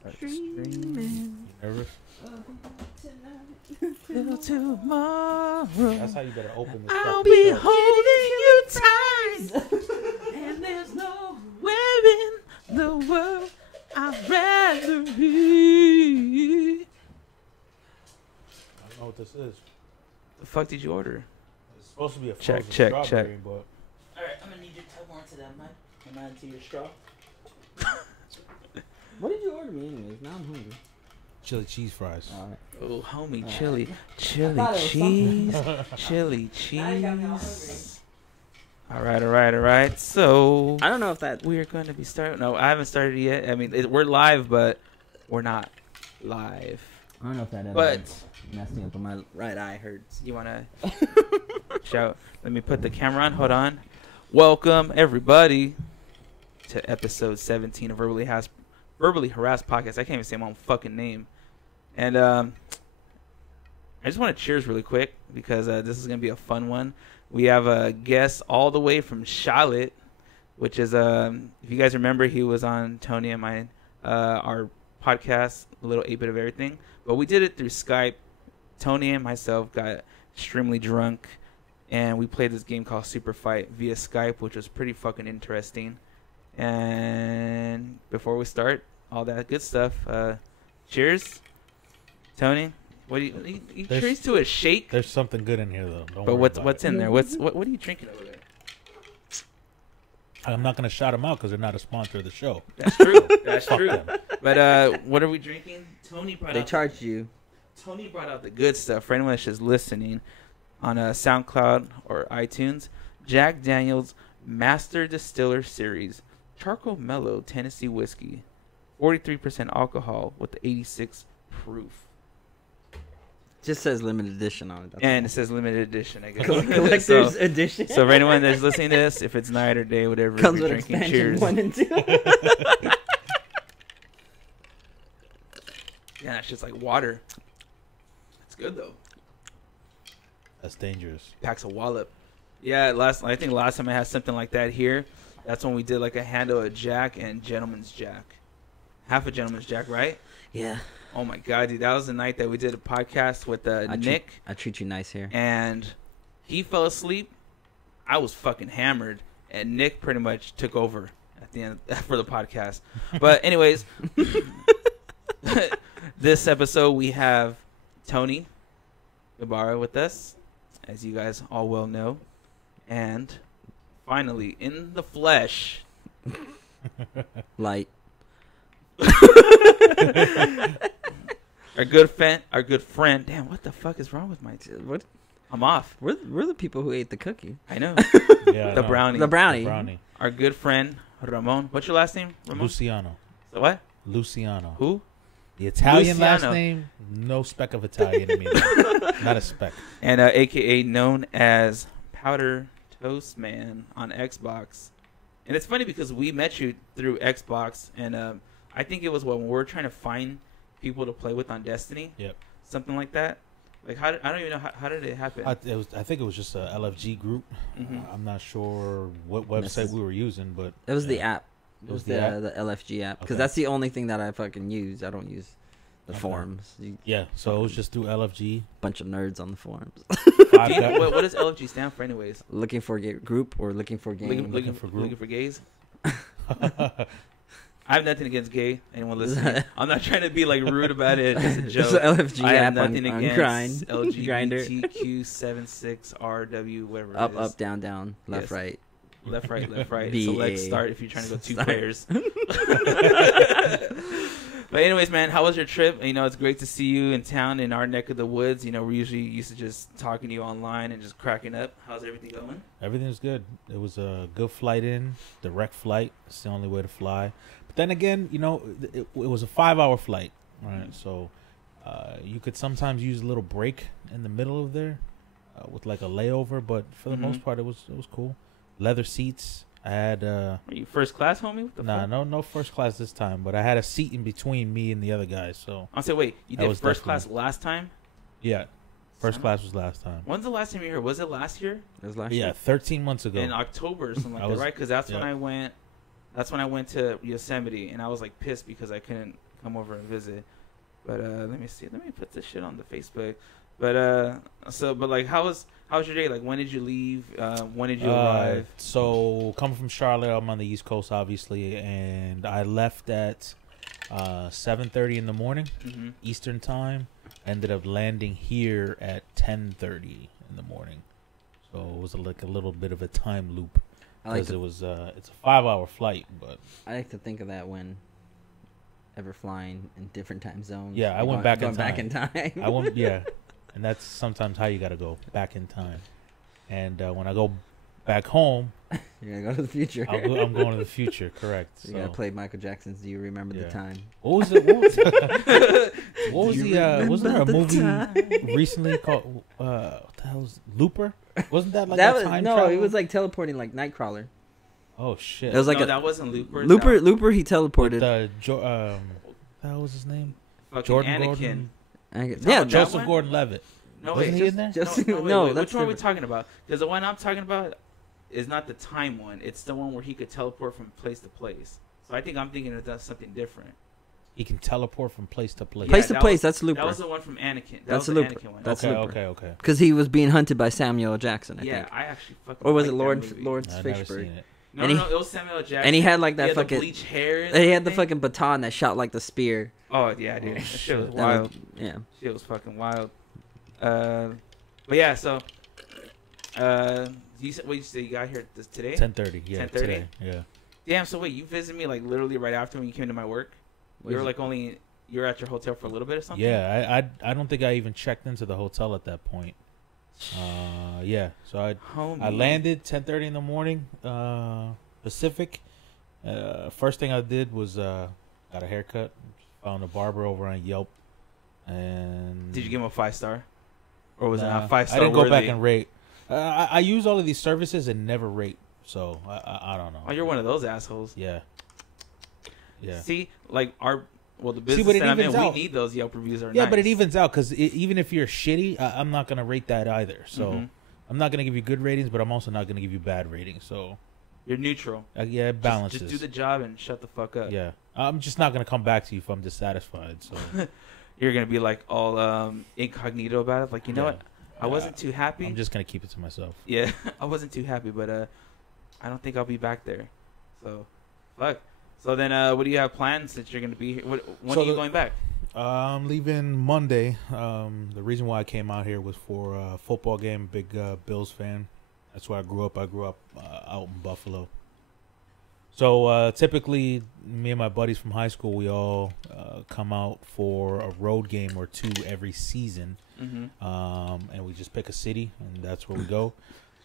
Start streaming. You nervous? Till tomorrow. That's how you better open this. I'll be holding you tight. And there's nowhere in the world I'd rather be. I don't know what this is. The fuck did you order? It's supposed to be a Check, frozen check, strawberry, check. but Alright, I'm gonna need you to tug onto that mic and not into your straw. What did you order me anyways? Now I'm hungry. chili cheese fries. All right. Oh, homie, Alright. chili thought it was cheese, chili cheese. All right. So I don't know if that. we are going to be starting. No, I haven't started yet. I mean, we're live, but we're not live. I don't know if that. But messed me up on my right eye hurts. you want to shout? Let me put the camera on. Hold on. Welcome everybody to episode 17 of Verbally Harassed Podcast. I can't even say my own fucking name. And I just want to cheers really quick because this is going to be a fun one. We have a guest all the way from Charlotte, which is, if you guys remember, he was on Tony and mine, our podcast, a little 8-bit of everything. But we did it through Skype. Tony and myself got extremely drunk, and we played this game called Super Fight via Skype, which was pretty fucking interesting. And before we start, all that good stuff, cheers. Tony, what do you cheers to a shake? There's something good in here though. Don't But worry what's about in there? What are you drinking over there? I'm not gonna shout them out because they're not a sponsor of the show. That's true. That's Fuck true. them. But what are we drinking? Tony brought They out charged you. Tony brought out the good stuff for anyone that's just listening on SoundCloud or iTunes. Jack Daniel's Master Distiller Series Charcoal Mellow Tennessee Whiskey, 43% alcohol with the 86 proof. Just says limited edition on it. That's And all. it says limited edition, I guess. Collector's edition. So for anyone that's listening to this, if it's night or day, whatever, Comes you're with drinking, expansion cheers. 1 and 2. Yeah, it's just like water. It's good though. That's dangerous. Packs a wallop. Yeah, I think last time I had something like that here. That's when we did like a handle of Jack and Gentleman's Jack. Half a Gentleman's Jack, right? Yeah. Oh my god, dude, that was the night that we did a podcast with Nick, I treat you nice here. and he fell asleep. I was fucking hammered, and Nick pretty much took over at the end for the podcast. But anyways, this episode we have Tony Ibarra with us, as you guys all well know, and finally in the flesh, Light. our good friend. Damn, what the fuck is wrong with my? What? I'm off. We're the people who ate the cookie. I know. Yeah, The no. brownie. The brownie. The brownie. Our good friend Ramon. What's your last name? Ramon. Luciano. So what? Luciano. Who? The Italian last Luciano. name, no speck of Italian in me. Not a speck. And AKA known as Powder Toast Man on Xbox. And it's funny because we met you through Xbox, and I think it was when we were trying to find people to play with on Destiny. Yep. Something like that. Like I don't even know how did it happen. I think it was just a LFG group. Mhm. I'm not sure what website we were using, but It was the yeah. app. It was the the app? the LFG app. Because Okay. that's the only thing that I fucking use. I don't use the Okay. forums. Yeah, so it was just through LFG. Bunch of nerds on the forums. Five guys. what does LFG stand for, anyways? Looking for a group or looking for game. Looking for group. Looking for gays. I have nothing against gay. Anyone listening? I'm not trying to be like rude about it. It's a Just joke. the LFG I have app on, nothing on against Grinder. LGBTQ76RW, whatever. Up, it is. up, down, down, left, Yes. right. Left, right, left, right. BA. Select start if you're trying to go two Start. players. But anyways, man, how was your trip? You know, it's great to see you in town in our neck of the woods. You know, we're usually used to just talking to you online and just cracking up. How's everything going? Everything's good. It was a good flight in, direct flight. It's the only way to fly. But then again, you know, it was a 5-hour flight, right? So you could sometimes use a little break in the middle of there with like a layover. But for the most part, it was cool. Leather seats. I had Are you first class, homie? What the fuck? no first class this time, but I had a seat in between me and the other guy. So I'll say, wait, you That did was first class definitely- last time? yeah, first Son class was last time. When's the last time you were here? Was it last year? It was last Yeah, year. 13 months ago. In October or something like I that, was- right? Because that's when yeah. I went. That's when I went to Yosemite, and I was like pissed because I couldn't come over and visit. But let me see. Let me put this shit on the Facebook. But but like, how was your day? Like, when did you leave? When did you arrive? So coming from Charlotte, I'm on the East Coast, obviously, and I left at 7:30 in the morning, Eastern time. Ended up landing here at 10:30 in the morning. So it was like a little bit of a time loop because it's a 5-hour flight. But I like to think of that when ever flying in different time zones. Yeah, I went back in time. Back in time. I went, yeah, and that's sometimes how you got to go back in time. And when I go back home, you're gonna go to the future. I'm going to the future. Correct. So you gotta play Michael Jackson's "Do You Remember the Time?" What was it? Was there a movie recently called what the hell was Looper? Wasn't that like that time travel? It was like teleporting, like Nightcrawler. Oh shit! It was like that wasn't Looper. Looper, he teleported. What was his name? Jordan Gordon. Yeah, Joseph Gordon-Levitt. No, wasn't he in there? No, which one are we talking about? Because the one I'm talking about is not the time one. It's the one where he could teleport from place to place. So I think I'm thinking of that's something different. He can teleport from place to place. Place to place. That's Looper. That was the one from Anakin. That's the Looper. Anakin one. That's okay. Because he was being hunted by Samuel L. Jackson. I think. I actually fucking. Or was it Lord Fishburne? No, it was Samuel L. Jackson. And he had like that fucking bleach hair. And he had the fucking baton that shot like the spear. Oh yeah, dude. That shit was wild. Shit was fucking wild. But yeah, so you said you got here today? 10:30. Yeah, 10:30. Today. Yeah. Damn. So wait, you visited me like literally right after when you came to my work? You were like you were at your hotel for a little bit or something? Yeah, I don't think I even checked into the hotel at that point. Yeah. So I landed 10:30 in the morning, Pacific. First thing I did was got a haircut. Found a barber over on Yelp. And did you give him a 5-star? Or was it not 5-star? I didn't go back and rate. I use all of these services and never rate, so I don't know. Oh, you're one of those assholes. Yeah. See, like the business that I'm in, we need those Yelp reviews. Yeah, nice. But it evens out because even if you're shitty, I'm not gonna rate that either. So I'm not gonna give you good ratings, but I'm also not gonna give you bad ratings. So you're neutral. Yeah, it balances. Just do the job and shut the fuck up. Yeah, I'm just not gonna come back to you if I'm dissatisfied. So. You're going to be like all incognito about it. Like, you know what? I wasn't too happy. I'm just going to keep it to myself. Yeah, I wasn't too happy, but I don't think I'll be back there. So, fuck. So then what do you have planned since you're going to be here? When are you going back? I'm leaving Monday. The reason why I came out here was for a football game. Big Bills fan. That's where I grew up. I grew up out in Buffalo. So typically, me and my buddies from high school, we all come out for a road game or two every season, and we just pick a city, and that's where we go.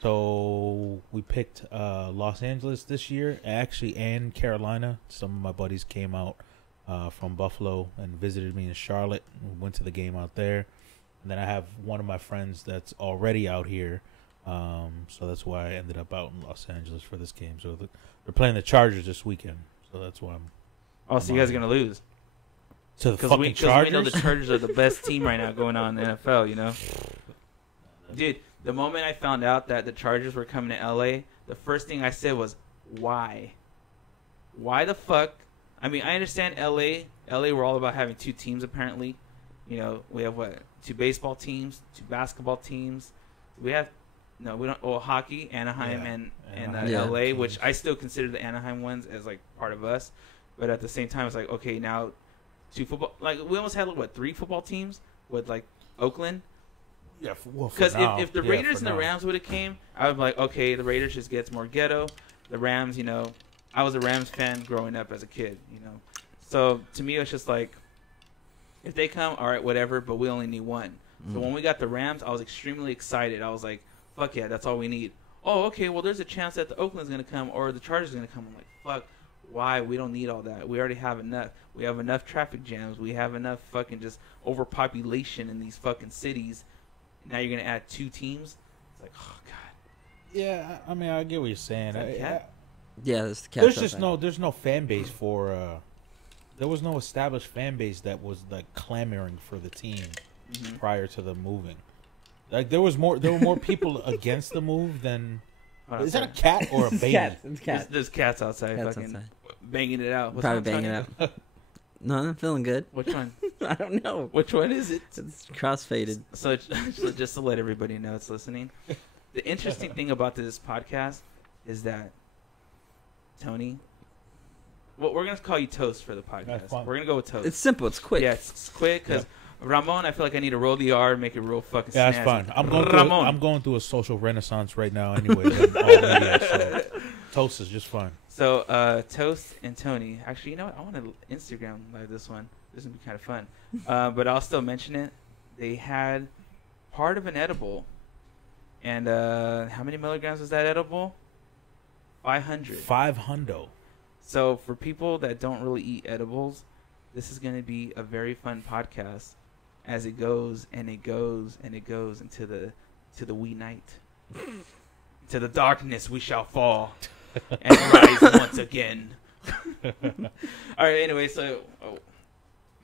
So we picked Los Angeles this year, actually, and Carolina. Some of my buddies came out from Buffalo and visited me in Charlotte. We went to the game out there, and then I have one of my friends that's already out here. So that's why I ended up out in Los Angeles for this game. So they're playing the Chargers this weekend. So that's why I'm. Oh, so you guys are gonna lose? To the fucking Chargers? We know the Chargers are the best team right now going on in the NFL. You know, dude. The moment I found out that the Chargers were coming to LA, the first thing I said was, "Why? Why the fuck?" I mean, I understand LA. LA, we're all about having two teams. Apparently, you know, we have two baseball teams, two basketball teams. We have. No, we don't. Well, hockey, Anaheim, and LA, which I still consider the Anaheim ones as like part of us. But at the same time, it's like, okay, now two football. Like we almost had 3 football teams with like Oakland. Yeah, because if the Raiders and the Rams would have came, I would be like, okay, the Raiders just gets more ghetto. The Rams, you know, I was a Rams fan growing up as a kid, you know. So to me, it's just like, if they come, all right, whatever. But we only need one. So when we got the Rams, I was extremely excited. I was like, fuck yeah, that's all we need. Oh, okay, well, there's a chance that the Oakland's going to come or the Chargers are going to come. I'm like, fuck, why? We don't need all that. We already have enough. We have enough traffic jams. We have enough fucking just overpopulation in these fucking cities. Now you're going to add 2 teams? It's like, oh, God. Yeah, I mean, I get what you're saying. Yeah, that's the cat. There's no fan base for, there was no established fan base that was like clamoring for the team prior to them moving. Like there were more people against the move than. Is that a cat or a baby? It's cats. There's cats outside, banging it out. Probably banging it out. No, I'm feeling good. Which one? I don't know. Which one is it? It's crossfaded. So just to let everybody know it's listening, the interesting thing about this podcast is that Tony, well, we're gonna call you Toast for the podcast. We're gonna go with Toast. It's simple. It's quick. Yeah, it's quick because Ramon, I feel like I need to roll the R and make it real fucking. Yeah, snazzy. that's fine. Ramon. I'm going through a social renaissance right now, anyway. So Toast is just fine. So Toast and Tony. Actually, you know what? I want to Instagram live this one. This would be kind of fun. But I'll still mention it. They had part of an edible, and how many milligrams was that edible? 500. 500. So for people that don't really eat edibles, this is going to be a very fun podcast as it goes and it goes and it goes into the wee night. To the darkness we shall fall and rise once again. All right, anyway, so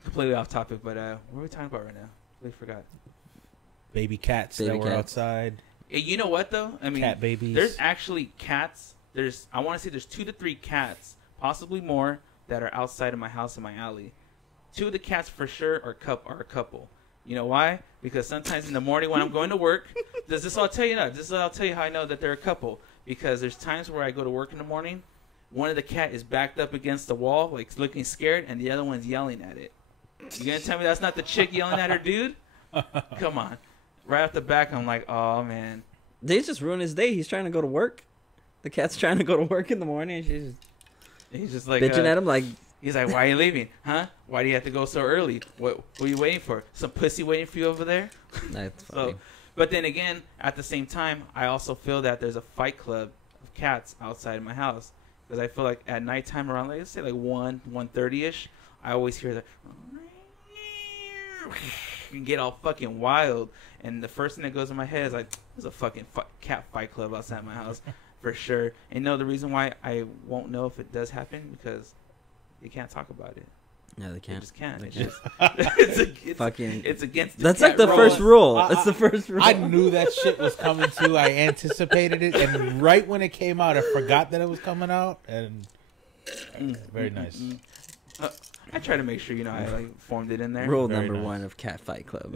completely off topic, but what are we talking about right now? I forgot. Baby cats Baby that were cats. outside. You know what though? I mean, Cat babies. there's actually cats. I want to say there's 2 to 3 cats, possibly more, that are outside of my house in my alley. 2 of the cats for sure are a couple. You know why? Because sometimes in the morning when I'm going to work, I'll tell you how I know that they're a couple. Because there's times where I go to work in the morning, one of the cat is backed up against the wall, like looking scared, and the other one's yelling at it. You gonna tell me that's not the chick yelling at her dude? Come on. Right off the back, I'm like, oh man. They just ruined his day. He's trying to go to work. The cat's trying to go to work in the morning, and she's He's just like bitching at him like, he's like, why are you leaving? Huh? Why do you have to go so early? What are you waiting for? Some pussy waiting for you over there? that's funny. So, but then again, at the same time, I also feel that there's a fight club of cats outside of my house. Because I feel like at nighttime around, like, let's say like 1:30ish, I always hear the and get all fucking wild. And the first thing that goes in my head is like, there's a fucking cat fight club outside my house for sure. And no, the reason why I won't know if it does happen because you can't talk about it. Yeah, they You can't. just can't. They It's can't. just Fucking. it's against. That's cat like the rule. first rule. I- It's the first rule. I knew that shit was coming too. I anticipated it, and right when it came out, I forgot that it was coming out, and very nice. I try to make sure I like formed it in there. Rule Very number nice. 1 of Cat Fight Club.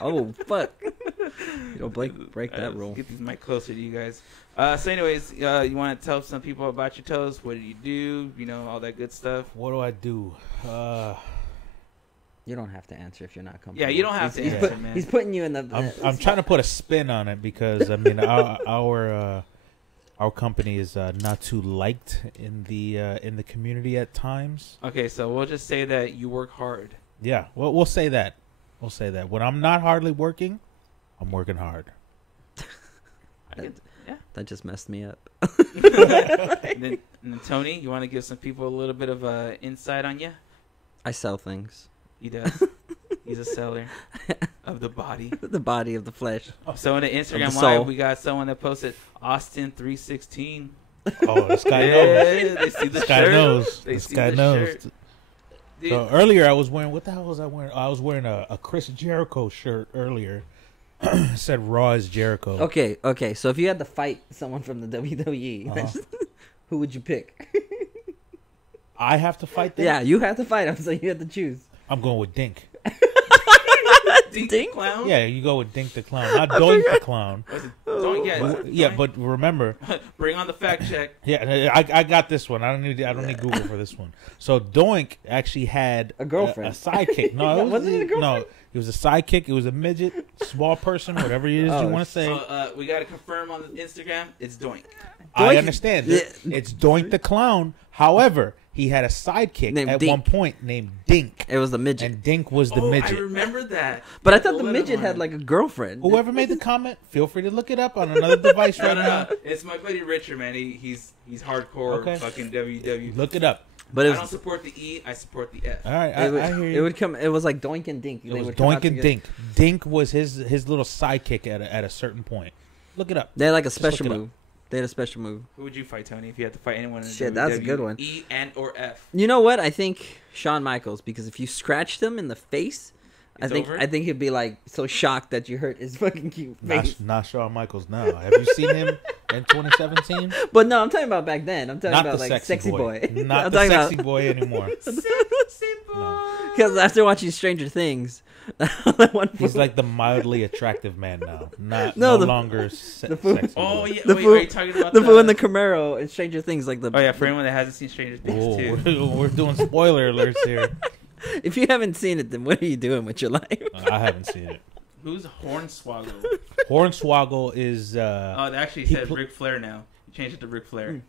Oh fuck! You don't break that Let's rule. Get these mic closer to you guys. So, anyways, you want to tell some people about your toes? What do you do? All that good stuff. What do I do? You don't have to answer if you're not comfortable. Yeah, you don't have to He's answer, man. He's putting you in the. I'm trying to put a spin on it because I mean our company is not too liked in the community at times. Okay, so we'll just say that you work hard. Yeah, well we'll say that. We'll say that when I'm not hardly working, I'm working hard. That just messed me up. And then Tony, you want to give some people a little bit of insight on you? I sell things. He does. He's a seller of the body. The body of the flesh. So in the Instagram Of the soul. live, we got someone that posted Austin 316. Oh, this guy knows. Yeah, they see the This guy shirt. Knows. They This see guy the knows. shirt. Dude, So earlier I was wearing, what the hell was I wearing? I was wearing a Chris Jericho shirt earlier. It said Raw is Jericho. Okay. So if you had to fight someone from the WWE, who would you pick? I have to fight them? Yeah, you have to fight him, so you have to choose. I'm going with Dink. Dink Clown? Yeah, you go with Dink the Clown, not Doink the Clown. Don't, Yeah, but remember, bring on the fact check. yeah, I got this one. I don't need Google for this one. So Doink actually had A girlfriend. a sidekick. No, it Wasn't it a girlfriend? No, it was a sidekick. It was a midget, small person, whatever it is Oh, you want to say. So we got to confirm on Instagram. It's Doink. I Doink- understand. Yeah. It's Doink the Clown. However, he had a sidekick Named at Dink. one point named Dink, It was the midget. and Dink was the I midget. remember that. But I thought the Bullet midget on had it. like a girlfriend. Whoever made the comment, feel free to look it up on another device right now. It's my buddy Richard, man. He's hardcore Okay. fucking WW. Look it up. But I it don't was, support the E. I support the F. All right, it, would, I hear you. it would come. It was like Doink and Dink. It They was would come out Doink and together. Dink. Dink was his little sidekick at a certain point. Look it up. They had like a Just look special it up. move. They had a special move. Who would you fight, Tony, if you had to fight anyone in the Shit, WWE? that's a good one. E and or F. You know what? I think Shawn Michaels, because if you scratched him in the face, It's over? I think he'd be like so shocked that you hurt his fucking cute face. Not Shawn Michaels now. Have you seen him in 2017. But no, I'm talking about back then. I'm talking Not about the like sexy boy. Not I'm the talking sexy about- boy anymore. Sexy boy. Because after watching Stranger Things, He's like the mildly attractive man now. No, No the- longer the fool- sexy. Oh boy. yeah. The Wait, fool- are you talking about the fool in the Camaro in Stranger Things, like the. Oh yeah, for anyone that hasn't seen Stranger Things Whoa, too. we're doing spoiler alerts here. If you haven't seen it, then what are you doing with your life? I haven't seen it. Who's Hornswoggle? Hornswoggle is. Oh, they actually he said pl- Ric Flair now. You changed it to Ric Flair.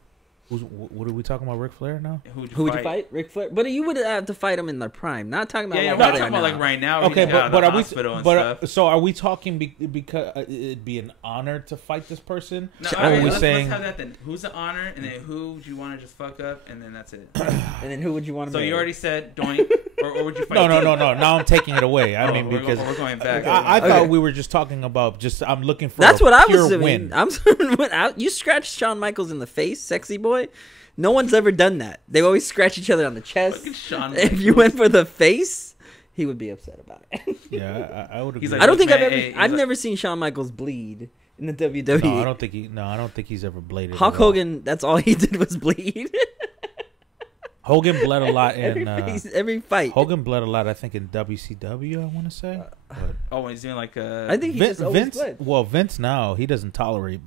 What are we talking about? Ric Flair now? Who would you Who would fight? you fight? Ric Flair? But you would have to fight him in their prime. Not talking about Yeah, like we're how not they talking are about now. like right now. Okay, but are are we? hospital and But stuff. so are we talking because it'd be an honor to fight this person? No, So all right, are we let's saying? have that then. Who's the honor, and then who would you want to just fuck up, and then that's it. And then who would you want to So marry? you already said Doink, or would you fight? No. Now I'm taking it away. I Oh, mean, we're because we're going back. I Okay. thought we were just talking about I'm looking for. That's a what I pure was doing. Win. You scratched Shawn Michaels in the face, sexy boy. No one's ever done that. They always scratch each other on the chest. Fucking Shawn If you Michaels. went for the face, he would be upset about it. Yeah, I would agree. He's like, I don't think man, I've ever. hey, he's I've like- never seen Shawn Michaels bleed in the WWE. No, I don't think he's ever bladed. Hulk at all. Hogan. That's all he did was bleed. Hogan bled a lot in. every fight. Hogan bled a lot, I think, in WCW. I want to say. But Oh, when he's doing like I think he just always bled. Well, Vince now he doesn't tolerate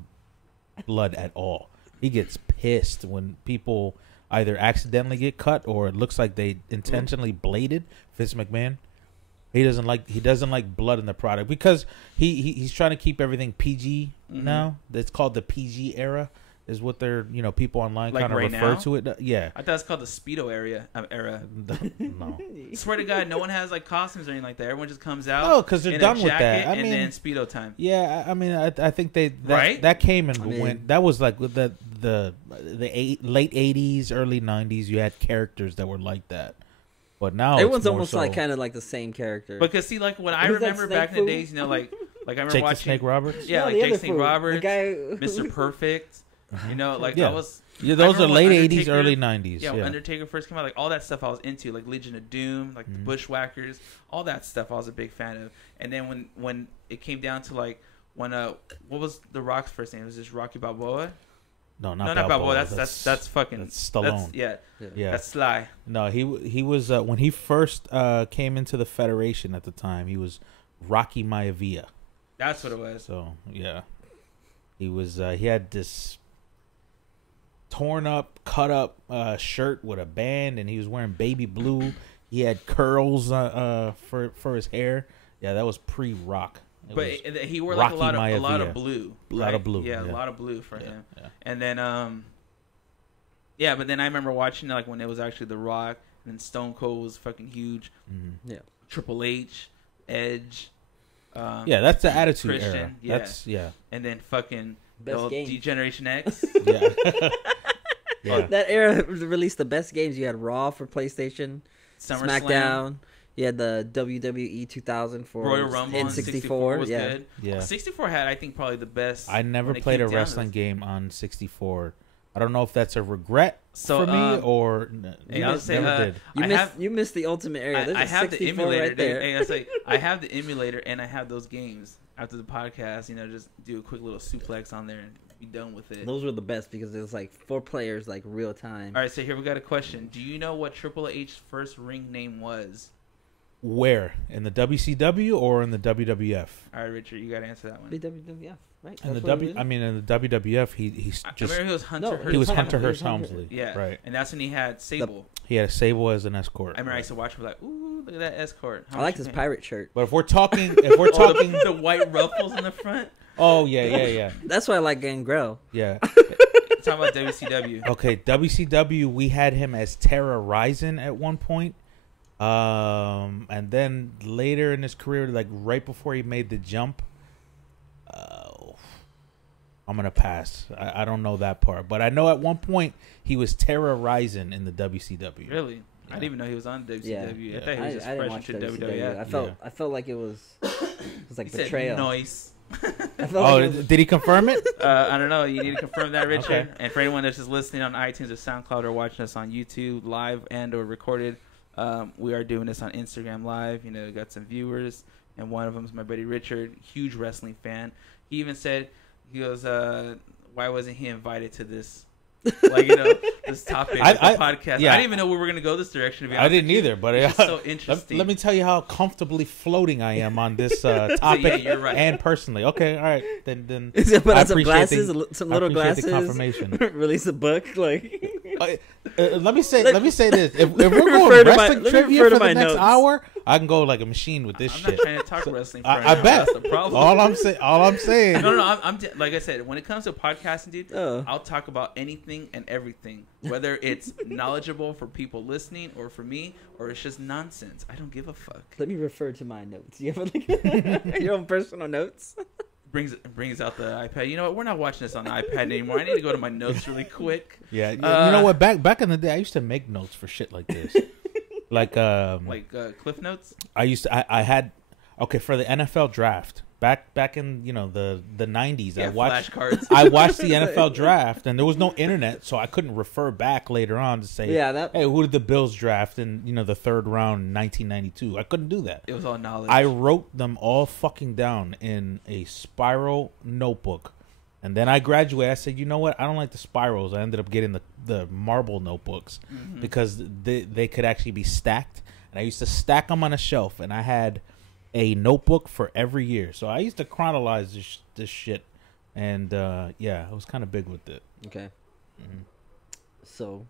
blood at all. He gets pissed when people either accidentally get cut or it looks like they intentionally bladed Vince McMahon. He doesn't like blood in the product because he's trying to keep everything PG now. It's called the PG era, is what they're people online Like kind of right refer now? to it. Yeah. I thought it's called the Speedo era. No. Swear to God, no one has like costumes or anything like that. Everyone just comes out. No, 'cause they're in a done with jacket that. I and mean- then Speedo time. Yeah, I mean, I think Right? that came and I mean- went. That was like with the late '80s, early '90s. You had characters that were like that, but now Everyone's it's more almost so like kind of like the same character. Because see, like when I Who's that remember snake back in the fool? days, like I remember Jake the watching Snake Roberts. Yeah, No, like the Jake other Snake fool. Roberts, the guy, Mr. Perfect. Like Yeah. I was. Yeah, I those are remember late when '80s, Undertaker- early '90s. Yeah, Yeah, when Undertaker first came out, like all that stuff I was into, like Legion of Doom, like the Bushwhackers, all that stuff I was a big fan of. And then when it came down to like when what was The Rock's first name? Was this Rocky Balboa? no, No, not not Balboa. Balboa. That's fucking. that's Stallone. Yeah, Yeah, that's Sly. no, he was when he first came into the Federation at the time. He was Rocky Maivia. That's what it was. So yeah, he was. He had this torn up, cut up shirt with a band, and he was wearing baby blue. He had curls for his hair. Yeah, that was pre-Rock. But he wore like Rocky a lot Maivia. of blue. A lot of blue, Yeah, yeah. a lot of blue for him. Yeah. And then yeah, but then I remember watching like when it was actually The Rock, and then Stone Cold was fucking huge. Mhm. yeah. Triple H, Edge. Yeah, that's the Attitude Christian, Era. yeah. That's yeah, And then fucking Best the old game. Generation X. yeah. yeah. That era released the best games. You had Raw for PlayStation, SummerSlam. SmackDown. You had the WWE 2000 for Royal Rumble on 64 was yeah. good. Yeah. 64 had, I think, probably the best. I never when it played came a down to wrestling this. game on 64. I don't know if that's a regret So, for me or hey, I'll say, never did. You missed the ultimate era. There's I a have the 64 emulator. right there. Hey, I say I have the emulator and I have those games. After the podcast, just do a quick little suplex on there and be done with it. Those were the best because it was like 4 players, like real time. All right, so here we got a question. Do you know what Triple H's first ring name was? Where? In the WCW or in the WWF? All right, Richard, you got to answer that one. WWF, right? In the That's what it in the WWF, he's I just remember he was Hunter. No, Hearst he was Hunter- Hunter he was Hearst Hunter. Helmsley. Yeah, right. And that's when he had Sable. He had a Sable as an escort. I remember I right. used to watch him like, ooh, look at that escort. How I much like you this paying? pirate shirt. But if we're talking, The white ruffles in the front. oh yeah. That's why I like Gangrel. Yeah. Talking about WCW. Okay, WCW, we had him as Terra Ryzen at one point. And then later in his career, like right before he made the jump, I'm going to pass. I don't know that part. But I know at one point he was Terra Ryzen in the WCW. Really? I didn't even know he was on WCW. Yeah. I thought he was just I didn't fresh watch into WCW. WWF. I felt like it was like He said betrayal. noise. I felt Oh, like it was, did he confirm it? I don't know. You need to confirm that, Richard. Okay. And for anyone that's just listening on iTunes or SoundCloud or watching us on YouTube live and or recorded, we are doing this on Instagram Live. We got some viewers, and one of them is my buddy Richard, huge wrestling fan. He even said, he goes, why wasn't he invited to this? Like, this topic of the podcast. Yeah. I didn't even know we were gonna go this direction. To be I didn't either, but it's so interesting. let me tell you how comfortably floating I am on this topic, yeah, you're right. and personally. Okay, all right, then. Is it put I on some appreciate glasses, some little I glasses? appreciate the confirmation. Release a book, like. Let me say this: if we're refer going to my- wrestling let me trivia refer to for the my next notes. hour, I can go like a machine with this I'm shit. not trying to talk wrestling. For I bet. That's the problem. All I'm saying. No. I'm like I said, when it comes to podcasting, dude, Oh. I'll talk about anything and everything, whether it's knowledgeable for people listening or for me, or it's just nonsense. I don't give a fuck. Let me refer to my notes. You have like your own personal notes? Brings out the iPad. You know what? We're not watching this on the iPad anymore. I need to go to my notes really quick. Yeah, you know what? Back in the day, I used to make notes for shit like this, like Cliff Notes. I had for the NFL draft back in the 90s. Yeah, I watched flashcards. I watched the NFL draft, and there was no internet, so I couldn't refer back later on to say, hey, who did the Bills draft in the third round in 1992? I couldn't do that. It was all knowledge. I wrote them all fucking down in a spiral notebook. And then I graduated. I said, you know what? I don't like the spirals. I ended up getting the marble notebooks because they could actually be stacked. And I used to stack them on a shelf. And I had a notebook for every year. So I used to chronologize this shit. And, I was kind of big with it. Okay. Mm-hmm. So,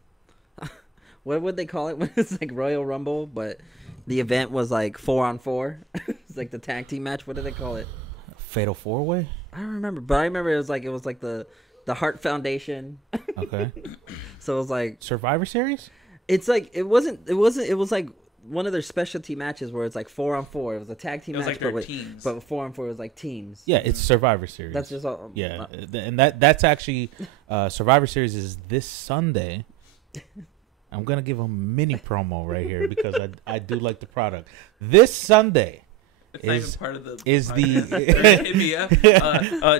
what would they call it when it's like Royal Rumble, but the event was like 4-on-4? It's like the tag team match. What do they call it? Fatal 4-Way? I don't remember, but I remember it was like the Hart Foundation. Okay. So it was like Survivor Series? It's like it was like one of their specialty matches where it's like 4-on-4. It was a tag team match, like teams. but 4-on-4 was like teams. Yeah, it's Survivor Series. That's just all. Yeah, and that's actually Survivor Series is this Sunday. I'm gonna give a mini promo right here because I do like the product. This Sunday. It's not even part of the podcast. Hit me up.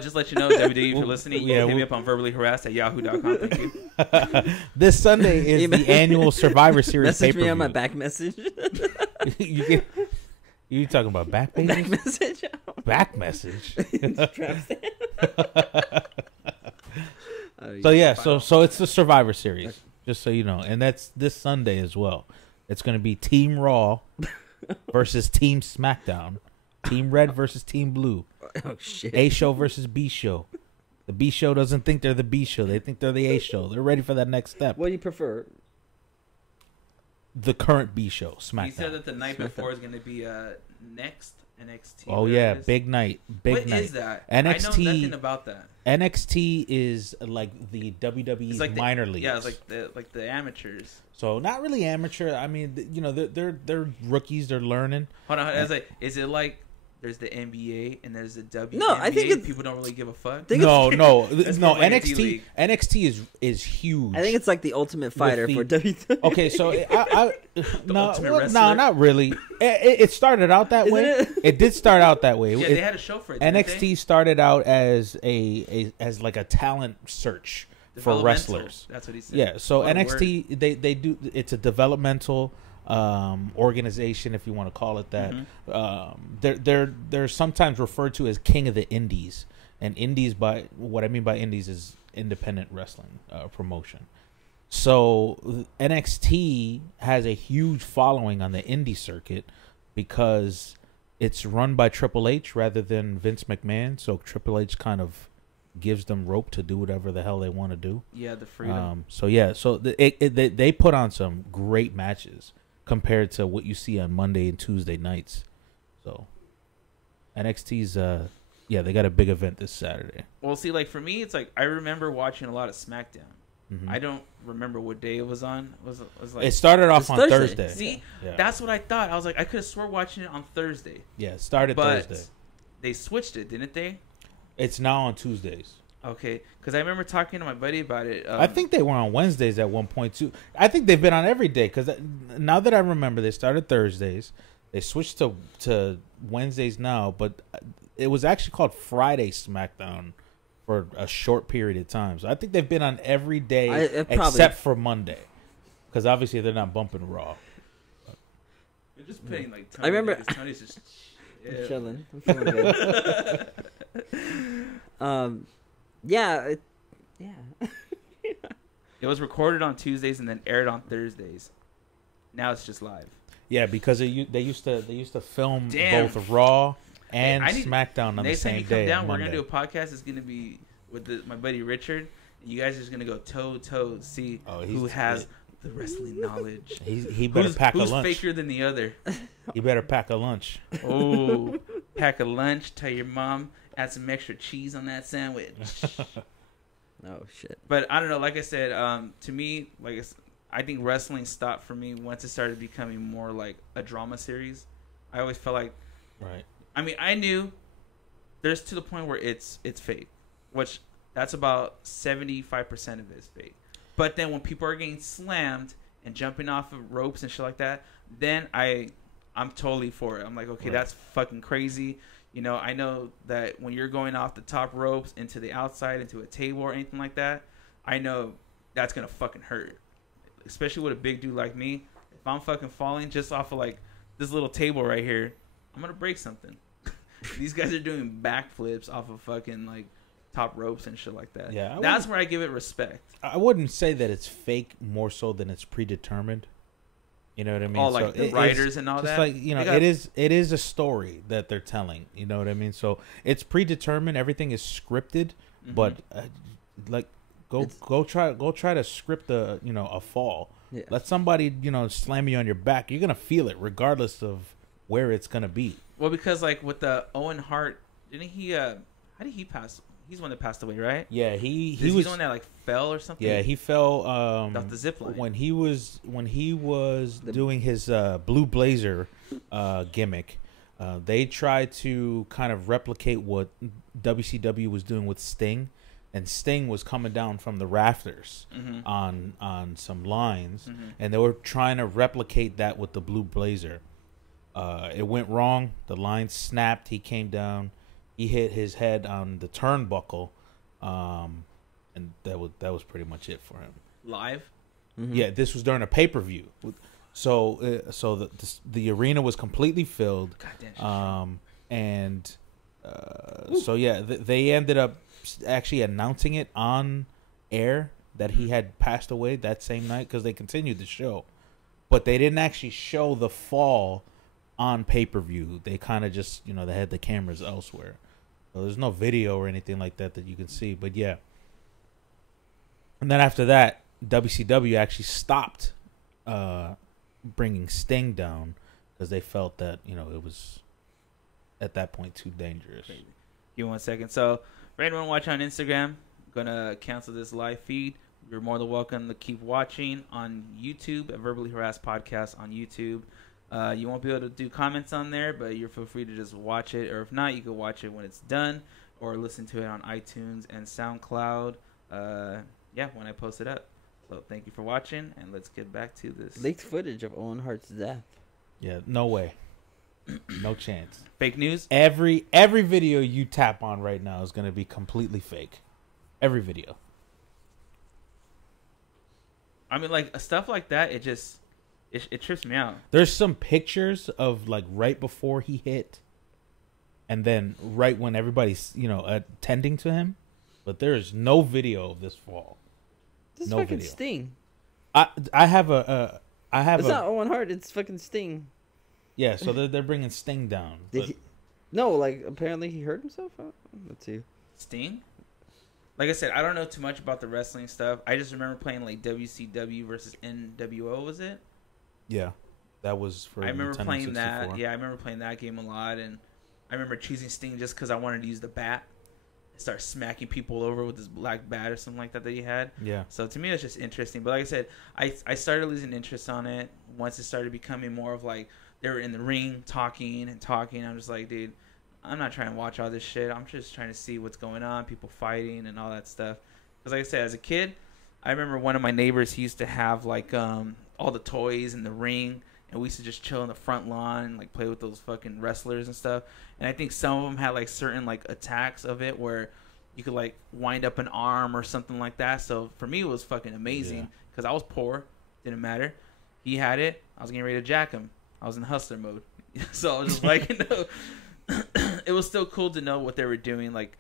Just let you know, WWE, if you're listening, hit me up on verballyharassed@yahoo.com. Thank you. This Sunday is the annual Survivor Series Message pay-per-view. me on my back message. You talking about back pages? Back message. Back message. So it's the Survivor Series, just so you know, and that's this Sunday as well. It's going to be Team Raw versus Team SmackDown, Team Red versus Team Blue. Oh shit! A show versus B show. The B show doesn't think they're the B show; they think they're the A show. They're ready for that next step. What do you prefer? The current B show, SmackDown. He said that the night before is going to be next NXT. Oh yeah, big night, big night. What is that? NXT. I know nothing about that. NXT is like the WWE's like minor leagues. Yeah, it's like the amateurs. So not really amateur. I mean, they're rookies. They're learning. Hold on, is it like there's the NBA and there's the WNBA? No, I think people don't really give a fuck. No. It's more like a NXT D-League. NXT is huge. I think it's like the Ultimate Fighter for WWE. Okay, so Ultimate Wrestler. no, not really. It started out that way. It did start out that way. Yeah, they had a show for it. NXT started out as as like a talent search for wrestlers. That's what he said. Yeah, so NXT they do. It's a developmental organization, if you want to call it that. They're sometimes referred to as King of the Indies, and Indies, by what I mean by Indies, is independent wrestling promotion. So NXT has a huge following on the indie circuit because it's run by Triple H rather than Vince McMahon. So Triple H kind of gives them rope to do whatever the hell they want to do. Yeah, the freedom. So they put on some great matches compared to what you see on Monday and Tuesday nights. So NXT's they got a big event this Saturday. Well, see, like for me, it's like I remember watching a lot of SmackDown. Mm-hmm. I don't remember what day it was on. Was like it started off on Thursday. See, that's what I thought. I was like, I could have swore watching it on Thursday. Yeah, it started Thursday. But they switched it, didn't they? It's now on Tuesdays. Okay, because I remember talking to my buddy about it. I think they were on Wednesdays at one point too. I think they've been on every day because now that I remember, they started Thursdays. They switched to Wednesdays now, but it was actually called Friday SmackDown for a short period of time. So I think they've been on every day except for Monday, because obviously they're not bumping Raw. You're just putting like. I remember. Tony's just chilling. I'm feeling good. Yeah. It was recorded on Tuesdays and then aired on Thursdays. Now it's just live. Yeah, because they used to film Damn. both Raw and I need- SmackDown on the Next time same you come day. down, on we're Monday. gonna do a podcast. It's gonna be with my buddy Richard. And you guys are just gonna go toe to toe, see who has the wrestling knowledge. He better pack a Who's lunch. faker than the other? He better pack a lunch. Oh, pack a lunch. Tell your mom add some extra cheese on that sandwich. Oh shit. But I don't know. Like I said, to me, I think wrestling stopped for me once it started becoming more like a drama series. I always felt like, Right. I mean, I knew there's to the point where it's fake, which that's about 75% of it is fake. But then when people are getting slammed and jumping off of ropes and shit like that, then I'm totally for it. I'm like, okay, Right. that's fucking crazy. You know, I know that when you're going off the top ropes into the outside, into a table or anything like that, I know that's going to fucking hurt. Especially with a big dude like me. If I'm fucking falling just off of like this little table right here, I'm going to break something. These guys are doing backflips off of fucking like top ropes and shit like that. Yeah, That's where I give it respect. I wouldn't say that it's fake more so than it's predetermined. You know what I mean? All like the writers and all just that. like, you know, it is a story that they're telling. You know what I mean? So it's predetermined. Everything is scripted, Mhm. but like go try to script a fall. Yeah. Let somebody slam you on your back. You're gonna feel it regardless of where it's gonna be. Well, because like with the Owen Hart, didn't he? How did he pass? He's the one that passed away, right? Yeah, he He's was the one that like fell or something. Yeah, he fell off the zip line when he was doing his Blue Blazer gimmick. They tried to kind of replicate what WCW was doing with Sting, and Sting was coming down from the rafters Mhm. on some lines, Mhm. and they were trying to replicate that with the Blue Blazer. It went wrong. The line snapped. He came down. He hit his head on the turnbuckle, and that was pretty much it for him. live. Mhm. Yeah, this was during a pay-per-view, so the arena was completely filled, Goddamn. and so yeah, they ended up actually announcing it on air that he had passed away that same night because they continued the show, but they didn't actually show the fall on pay-per-view. They kind of just they had the cameras elsewhere. So there's no video or anything like that you can see, but yeah. And then after that, WCW actually stopped bringing Sting down because they felt that it was at that point too dangerous. Crazy. Give me 1 second. So for anyone watching on Instagram, I'm gonna cancel this live feed. You're more than welcome to keep watching on YouTube at Verbally Harassed Podcast on YouTube. You won't be able to do comments on there, but you're feel free to just watch it, or if not, you can watch it when it's done, or listen to it on iTunes and SoundCloud. When I post it up. So thank you for watching, and let's get back to this. Leaked footage of Owen Hart's death. Yeah, no way, no chance. Fake news. Every video you tap on right now is going to be completely fake. Every video. I mean, like stuff like that. It just it trips me out. There's some pictures of like right before he hit, and then right when everybody's attending to him, but there is no video of this fall. This is No fucking video. Sting. I have It's not Owen Hart. It's fucking Sting. Yeah, so they're bringing Sting down. Did but- he? No, like apparently he hurt himself. Let's see. Sting? Like I said, I don't know too much about the wrestling stuff. I just remember playing like WCW versus NWO, was it? Yeah, that was for. I remember Nintendo playing 64. that. Yeah, I remember playing that game a lot, and I remember choosing Sting just because I wanted to use the bat and start smacking people over with this black bat or something like that he had. Yeah, So to me, it's just interesting. But like I said, I started losing interest on it once it started becoming more of like they were in the ring talking. I'm just like, dude, I'm not trying to watch all this shit. I'm just trying to see what's going on, people fighting and all that stuff. Because like I said, as a kid, I remember one of my neighbors, he used to have like all the toys in the ring, and we used to just chill in the front lawn and like play with those fucking wrestlers and stuff. And I think some of them had like certain like attacks of it where you could like wind up an arm or something like that. So for me, it was fucking amazing because I was poor, didn't matter. He had it. I was getting ready to jack him. I was in hustler mode, so I was just like, it was still cool to know what they were doing. Like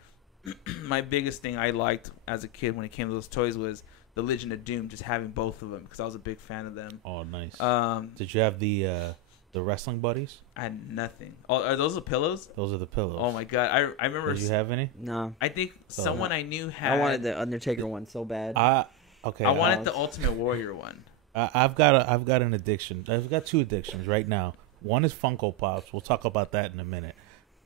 my biggest thing I liked as a kid when it came to those toys was the Legion of Doom. Just having both of them because I was a big fan of them. Oh, nice. Did Did you have the wrestling buddies? I had nothing. Oh, are those the pillows? Those are the pillows. Oh my god, I remember. Did you have any? No. I think So- someone I knew had. I wanted the Undertaker one so bad. Okay. I wanted the Ultimate Warrior one. I've got an addiction. I've got two addictions right now. One is Funko Pops. We'll talk about that in a minute.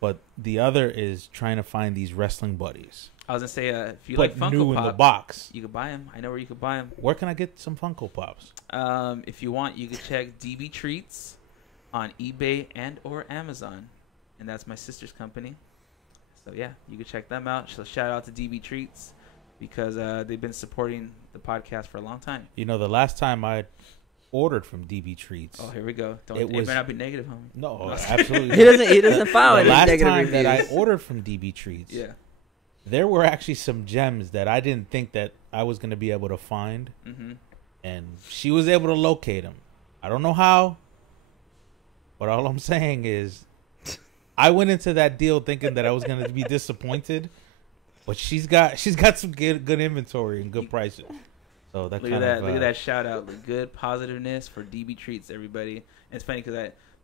But the other is trying to find these wrestling buddies. I was gonna say, if you But like Funko new Pop, in the box. you could buy them. I know where you could buy them. Where can I get some Funko Pops? If you want, you could check DB Treats on eBay and or Amazon, and that's my sister's company. So yeah, you can check them out. So shout out to DB Treats because they've been supporting the podcast for a long time. You know, the last time I ordered from DB Treats. Oh, here we go. Don't, It it was- better not be negative, homie. No, absolutely. He doesn't file The any last negative time that I reviews. ordered from DB Treats, Yeah. there were actually some gems that I didn't think that I was going to be able to find, Mm-hmm. and she was able to locate them. I don't know how, but all I'm saying is I went into that deal thinking that I was going to be disappointed, but she's got some good inventory and good prices. So that Look kind at that! of Look at that shout out! The good positiveness for DB Treats, everybody. And it's funny because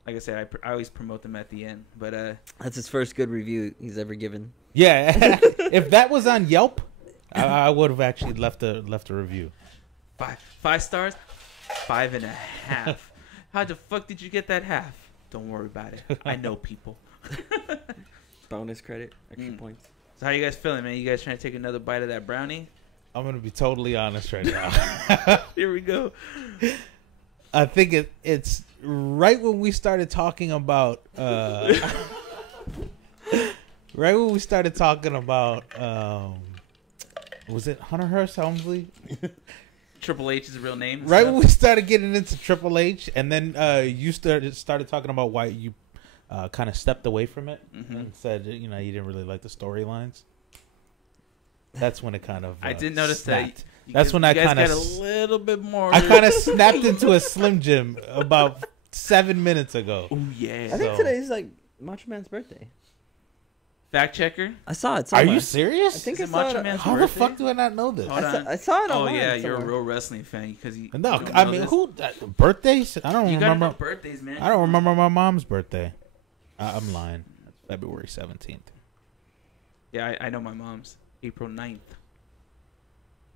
like I said, I always promote them at the end. But That's his first good review he's ever given. Yeah, if that was on Yelp, I would have actually left a review. 5 stars, 5.5. How the fuck did you get that half? Don't worry about it. I know people. Bonus credit, extra Mm. points. So how you guys feeling, man? You guys trying to take another bite of that brownie? I'm gonna be totally honest right now. Here we go. I think it's right when we started talking about was it Hunter Hearst Helmsley? Triple H is a real name. and Right stuff. when we started getting into Triple H, and then you started talking about why you kind of stepped away from it Mhm. and said you didn't really like the storylines. That's when it kind of I did notice snapped. that. That's when I you guys kinda got a little bit more. I kind of snapped into a Slim Jim about 7 minutes ago. Oh yeah. I think So- today's like Macho Man's birthday. Fact checker. I saw it Are somewhere. you serious? I think Is I it saw Macho it. Man's How the birthday? fuck do I not know this? Hold on. I saw it Oh online. yeah, you're a somewhere. real wrestling fan because you. No, you don't I know mean this? who birthdays? I don't You gotta know remember. birthdays, man. I don't remember my mom's birthday. I'm lying. It's February 17th. Yeah, I know my mom's April 9th.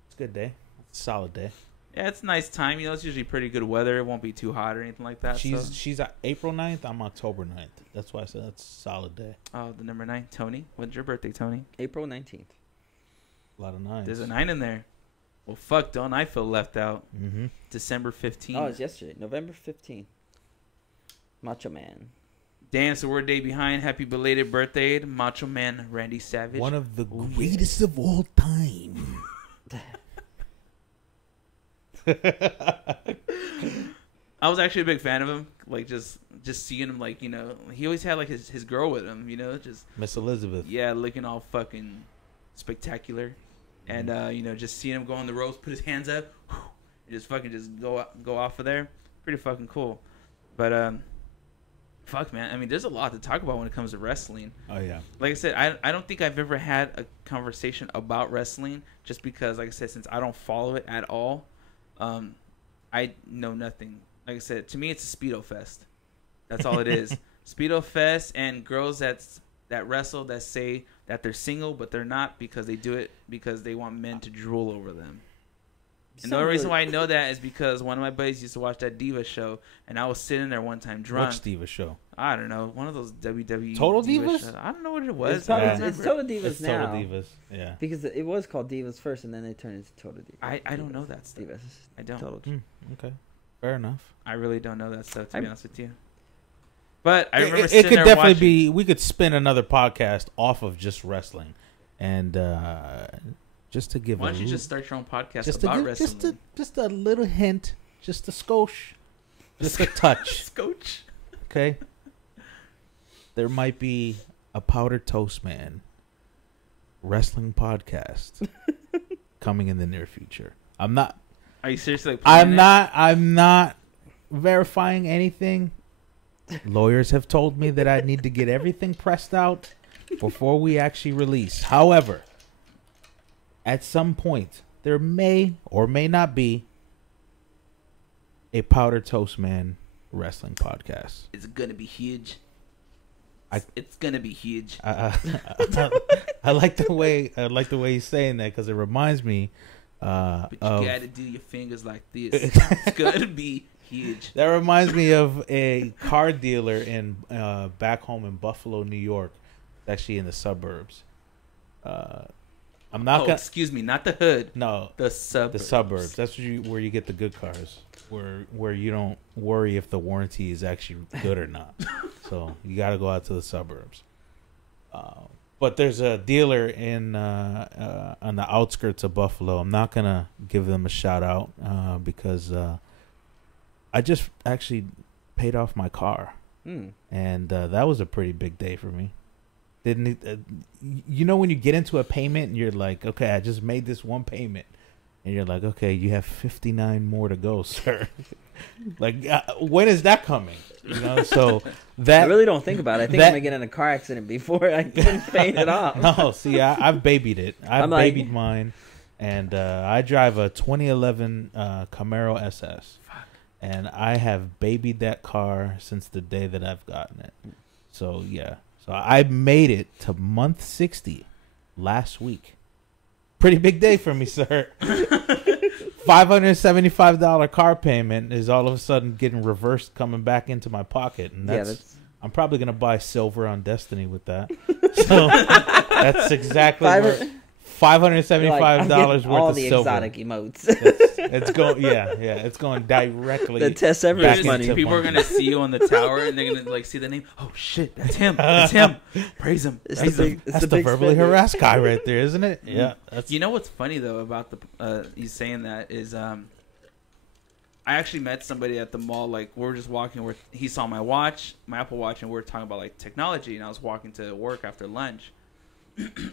It's a good day. It's a solid day. Yeah, it's a nice time. It's usually pretty good weather. It won't be too hot or anything like that. She's April 9th. I'm October 9th. That's why I said that's a solid day. Oh, the number 9, Tony. When's your birthday, Tony? April 19th. A lot of nines. There's a 9 in there. Well, fuck, don't I feel left out? Mm-hmm. December 15th. Oh, it's yesterday, November 15th. Macho Man. Damn, so we're a day behind. Happy belated birthday, to Macho Man Randy Savage. One of the Oh, yeah. greatest of all time. I was actually a big fan of him. Like just seeing him, like he always had like his girl with him. Just Miss Elizabeth. yeah, looking all fucking spectacular, and just seeing him go on the ropes, put his hands up, and just fucking just go off of there. Pretty fucking cool. But fuck man, I mean, there's a lot to talk about when it comes to wrestling. Oh yeah. Like I said, I don't think I've ever had a conversation about wrestling just because, like I said, since I don't follow it at all, I know nothing. Like I said, to me, it's a Speedo Fest. That's all it is. Speedo Fest and girls that wrestle that say that they're single, but they're not because they do it because they want men to drool over them. And the only reason why I know that is because one of my buddies used to watch that Diva show, and I was sitting there one time drunk. Which Diva show? I don't know, one of those WWE Total Diva Divas? shows. I don't know what it was. It's, probably, Yeah. it's Total Divas It's now. Total Divas. Yeah. Because it was called Divas first, and then they turned into Total Divas. I don't know that stuff. Divas. I don't. Total. Okay. Fair enough. I really don't know that stuff, to be honest with you. But I remember It sitting could there definitely watching. be. We could spin another podcast off of just wrestling, and just to give. Why don't you just start your own podcast just about to give, wrestling? just a little hint, just a skosh, just a touch. Scotch. Okay. There might be a Powdered Toast Man wrestling podcast coming in the near future. I'm not. Are you seriously? Like, planning it? I'm not verifying anything. Lawyers have told me that I need to get everything pressed out before we actually release. However, at some point there may or may not be a Powder Toast Man wrestling podcast. It's gonna be huge. I- It's gonna be huge. I like the way he's saying that because it reminds me But you of gotta do your fingers like this. It's gonna be huge. that reminds me of a car dealer in back home in Buffalo, New York. It's actually in the suburbs. I'm not gonna. Excuse me, not the hood. No, The suburbs. the suburbs. That's where you get the good cars, where you don't worry if the warranty is actually good or not. So you got to go out to the suburbs. But there's a dealer in on the outskirts of Buffalo. I'm not gonna give them a shout out because I just actually paid off my car, and that was a pretty big day for me. Didn't it, you know when you get into a payment and you're like, okay, I just made this one payment, and you're like, okay, you have 59 more to go, sir. Like, when is that coming? You know, so that I really don't think about it. I think that- I'm gonna get in a car accident before I can pay it off. No, see, I've babied it. I've I'm like- babied mine, and I drive a 2011 Camaro SS, and I have babied that car since the day that I've gotten it. So yeah, so I made it to month 60 last week. Pretty big day for me, sir. $575 car payment is all of a sudden getting reversed, coming back into my pocket, and that's I'm probably gonna buy silver on Destiny with that. So that's exactly where $575 worth all of the silver. exotic emotes. It's going, it's going directly. The test You're Everest gonna money. see- people are gonna see you on the tower, and they're gonna like see the name. Oh shit, that's him. That's him. Praise him. It's Praise the him. big, it's That's the the big verbally spender. harassed guy right there, isn't it? Yeah. That's, You know what's funny though about the you saying that is I actually met somebody at the mall. Like we were just walking, where he saw my watch, my Apple Watch, and we were talking about like technology. And I was walking to work after lunch,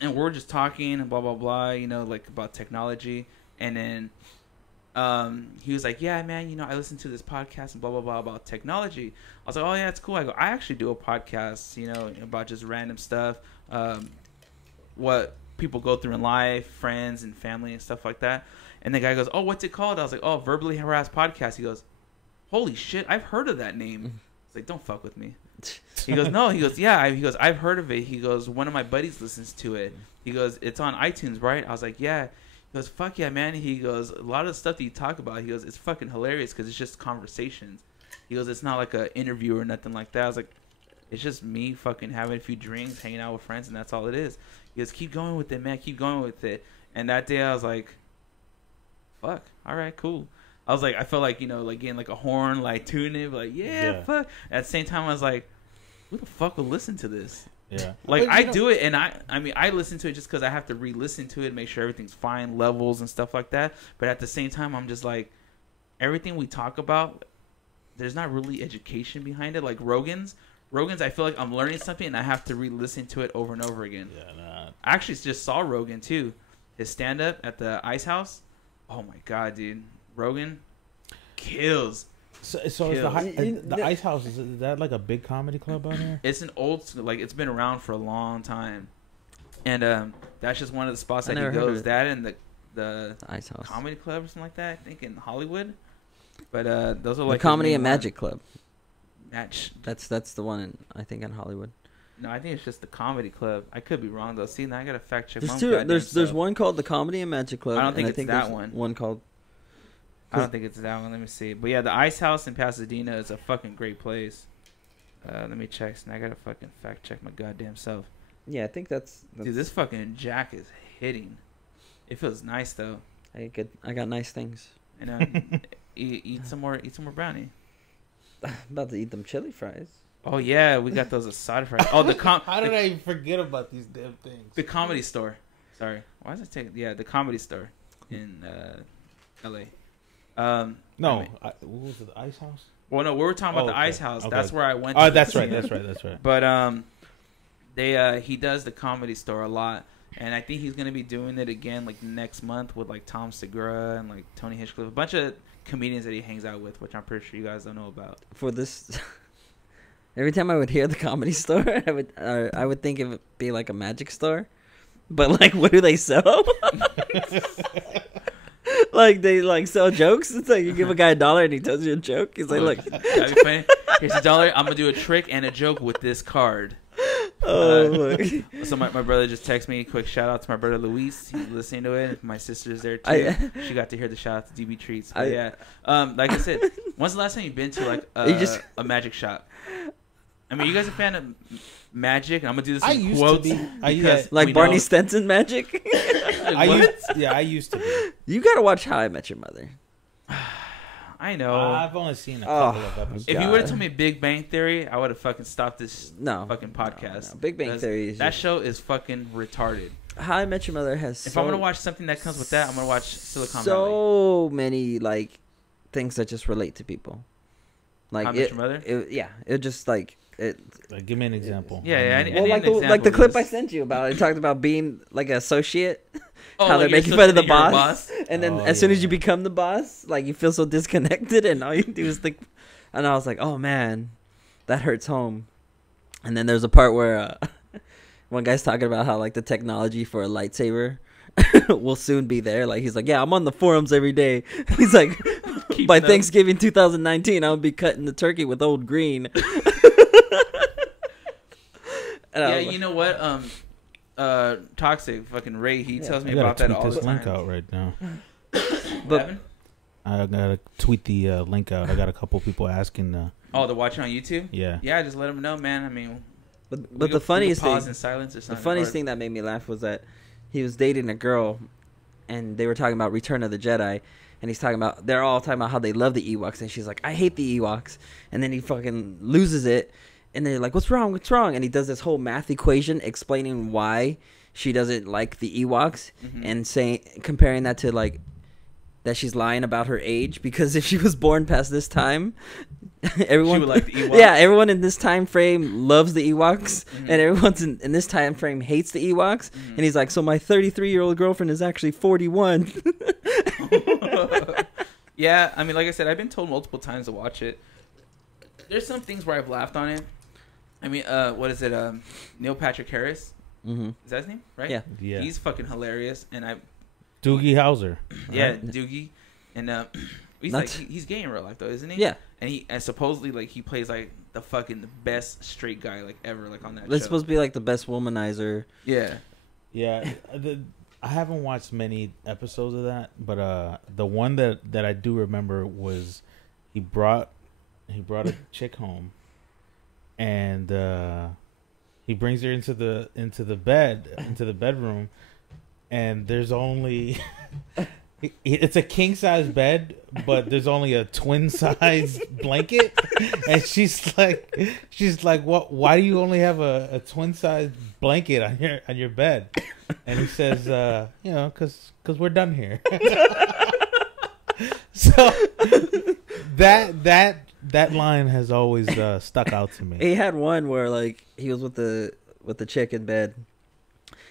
and we're just talking and blah blah blah. You know, like about technology. And then he was like, "Yeah, man, you know, I listen to this podcast and blah blah blah about technology." I was like, "Oh yeah, it's cool." I go, "I actually do a podcast, you know, about just random stuff, what people go through in life, friends and family and stuff like that." And the guy goes, "Oh, what's it called?" I was like, "Oh, Verbally Harassed Podcast." He goes, "Holy shit, I've heard of that name." It's like, "Don't fuck with me." He goes, "No." He goes, "Yeah." He goes, "I've heard of it." He goes, "One of my buddies listens to it." He goes, "It's on iTunes, right?" I was like, "Yeah." He goes, "Fuck yeah, man." He goes, "A lot of the stuff that you talk about," he goes, "it's fucking hilarious because it's just conversations." He goes, "It's not like an interview or nothing like that." I was like, "It's just me fucking having a few drinks, hanging out with friends, and that's all it is." He goes, "Keep going with it, man. Keep going with it." And that day I was like, fuck, all right, cool. I was like, I felt like, you know, like getting like a horn, like tuning it, like, yeah, fuck. At the same time, I was like, who the fuck will listen to this? Yeah. Like, But, I you know- do it, and I mean, I listen to it just because I have to re-listen to it, make sure everything's fine, levels and stuff like that. But at the same time, I'm just like, everything we talk about, there's not really education behind it. Like Rogan's, I feel like I'm learning something, and I have to re-listen to it over and over again. Yeah, nah. I actually just saw Rogan too, his stand-up at the Ice House. Oh my god, dude, Rogan kills. So is the, Kills. the Ice House, is that like a big comedy club out here? It's an old, like it's been around for a long time, and that's just one of the spots I that he never heard of goes. it. That and the Ice House. comedy club or something like that. I think in Hollywood. But those are The like Comedy main and ones. Magic Club. Match. That's the one in, I think, in Hollywood. No, I think it's just the comedy club. I could be wrong though. See, now I gotta fact check. There's my two. own goddamn There's self. one called the Comedy and Magic Club. I don't think and it's that there's one. One called. I don't think it's that one. Let me see. But yeah, the Ice House in Pasadena is a fucking great place. Let me check. Now I gotta fucking fact check my goddamn self. Yeah, I think that's. Dude, this fucking jack is hitting. It feels nice though. I got nice things. You know, eat some more brownie. I'm about to eat them chili fries. Oh yeah, we got those asada fries. Oh, How did I even forget about these damn things? the comedy store. Sorry, why is it taking? Yeah, the comedy store in L.A. No, I mean- what was it? The Ice House? Well, no, we were talking about Oh, the okay. Ice House. Okay. That's where I went. Oh, to that's see right. him. That's right. That's right. But he does the comedy store a lot, and I think he's gonna be doing it again like next month with like Tom Segura and like Tony Hinchcliffe, a bunch of comedians that he hangs out with, which I'm pretty sure you guys don't know about. For this, every time I would hear the Comedy Store, I would think it would be like a magic store, But like, what do they sell? Like they like sell jokes. It's like you give a guy $1 and he tells you a joke. He's like, look, that'd be funny. Here's $1. I'm gonna do a trick and a joke with this card. So my brother just texted me. Quick shout out to my brother Luis. He's listening to it. My sister's there too. She got to hear the shout out to DB Treats. But yeah. Like I said, when's the last time you've been to like a magic shop? I mean, you guys a fan of magic? I'm gonna do this in quotes. Like Barney Stinson magic. I used to be. You gotta watch How I Met Your Mother. I know. I've only seen a couple of episodes. If you would have told me Big Bang Theory, I would have fucking stopped this fucking podcast. No. Big Bang Theory is that show is fucking retarded. How I Met Your Mother has if I'm gonna watch something that comes with that, I'm gonna watch Silicon Valley. So many like things that just relate to people. Like How I Met Your Mother? It just like it. Like, give me an example. Yeah. Like the clip I sent you about. It talked about being like an associate. How like they're making fun of the boss. And then as soon as you become the boss, like you feel so disconnected, and all you do is think. And I was like, oh man, that hurts home. And then there's a part where one guy's talking about how like the technology for a lightsaber will soon be there. Like he's like, yeah, I'm on the forums every day. He's like, by Thanksgiving 2019, I'll be cutting the turkey with old green. Yeah, you know what? Toxic fucking Ray, he tells me about that all the time. Link out right now. But I gotta tweet the link out. I got a couple people asking. They're watching on YouTube. Yeah. Just let them know, man. I mean, but the funniest thing, in silence or something. The funniest thing that made me laugh was that he was dating a girl, and they were talking about Return of the Jedi. And they're all talking about how they love the Ewoks, and she's like, I hate the Ewoks. And then he fucking loses it. And they're like, what's wrong? What's wrong? And he does this whole math equation explaining why she doesn't like the Ewoks, and comparing that to like that she's lying about her age, because if she was born past this time, everyone she would like the Ewoks. Yeah, everyone in this time frame loves the Ewoks, and everyone's in this time frame hates the Ewoks. And he's like, so my 33-year-old girlfriend is actually 41. Yeah, I mean, like I said, I've been told multiple times to watch it. There's some things where I've laughed on it. I mean, what is it? Neil Patrick Harris. Is that his name? Right? Yeah. He's fucking hilarious, and Doogie Howser. Yeah, Doogie, and he's gay in real life though, isn't he? Yeah. And supposedly like he plays like the fucking best straight guy like ever like on that. That's show. supposed to be like the best womanizer. Yeah. Yeah. I haven't watched many episodes of that, but the one that I do remember was he brought a chick home, and he brings her into the bedroom, and there's only it's a king size bed, but there's only a twin size blanket, and she's like, what? Why do you only have a twin size blanket on your bed? And he says, because we're done here. So that line has always stuck out to me. He had one where like he was with the chick in bed,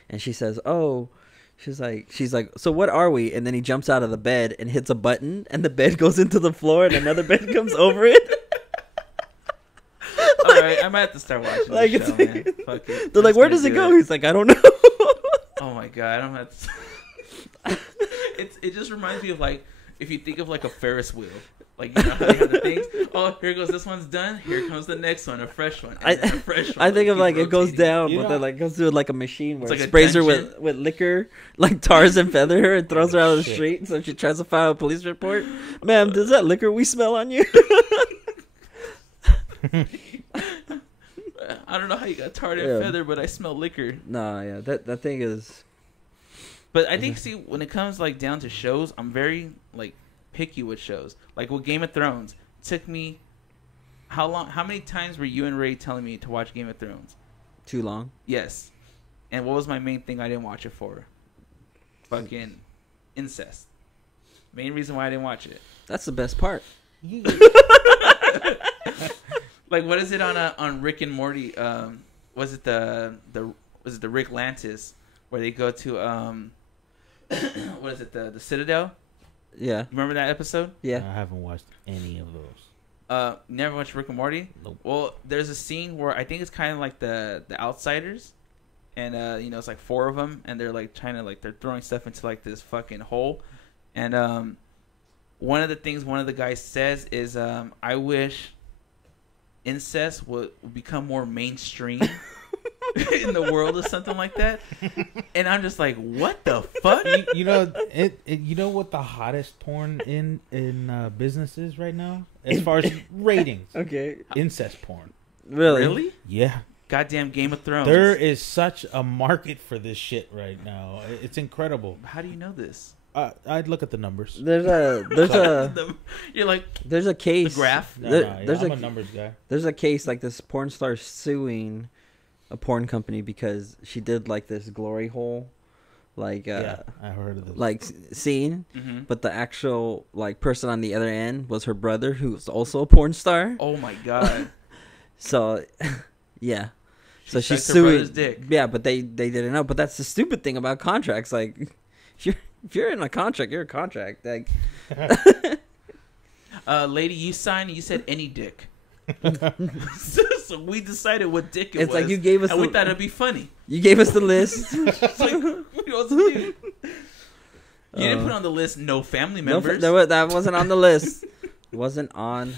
and she says, "Oh," she's like, "So what are we?" And then he jumps out of the bed and hits a button, and the bed goes into the floor, and another bed comes over it. All right, I might have to start watching like this show, man. Fuck it. They're like, "Where does it go?" He's like, "I don't know." Oh my god, I don't have to. It just reminds me of like if you think of like a Ferris wheel. Like, you know how they have the things? Oh, here goes this one's done. Here comes the next one, a fresh one. And then a fresh one. I think of like it goes down, but then like goes through like a machine where it sprays her with liquor, like tars and feather her and throws her out of the street. So she tries to file a police report. Ma'am, does that liquor we smell on you? I don't know how you got tarred and feather, but I smell liquor. Nah, yeah, that thing is. But I think, see, when it comes like down to shows, I'm very like picky with shows. Like with Game of Thrones, it took me how many times were you and Ray telling me to watch Game of Thrones? Too long? Yes. And what was my main thing I didn't watch it for? Fucking incest. Main reason why I didn't watch it. That's the best part. Like, what is it on Rick and Morty? Was it the Rick Lantis where they go to what is it, the Citadel? Yeah. Remember that episode? Yeah. I haven't watched any of those. Never watched Rick and Morty? Nope. Well, there's a scene where I think it's kind of like the Outsiders, and it's like 4 of them, and they're like trying to like they're throwing stuff into like this fucking hole, and one of the things one of the guys says is I wish incest would become more mainstream in the world or something like that, and I'm just like, what the fuck? You know you know what the hottest porn in business is right now as far as ratings? Okay. Incest porn. Really? Yeah. Goddamn Game of Thrones. There is such a market for this shit right now. It's incredible. How do you know this? I'd look at the numbers. There's You're like a case. the graph. I'm a numbers guy. There's a case like this porn star suing a porn company because she did like this glory hole, like Yeah, I heard of this. like scene, Mm-hmm. but the actual like person on the other end was her brother, who's also a porn star. Oh my god. So, yeah. So she's sucked her brother's suing. dick. Yeah, but they didn't know. But that's the stupid thing about contracts. Like, if you're in a contract, you're a contract. Like, Lady, you signed. You said any dick. So we decided what dick it it's was. like you gave us. and we thought it'd be funny. You gave us the list. It's like, what else to do? You didn't put on the list no family members. That wasn't on the list. Wasn't on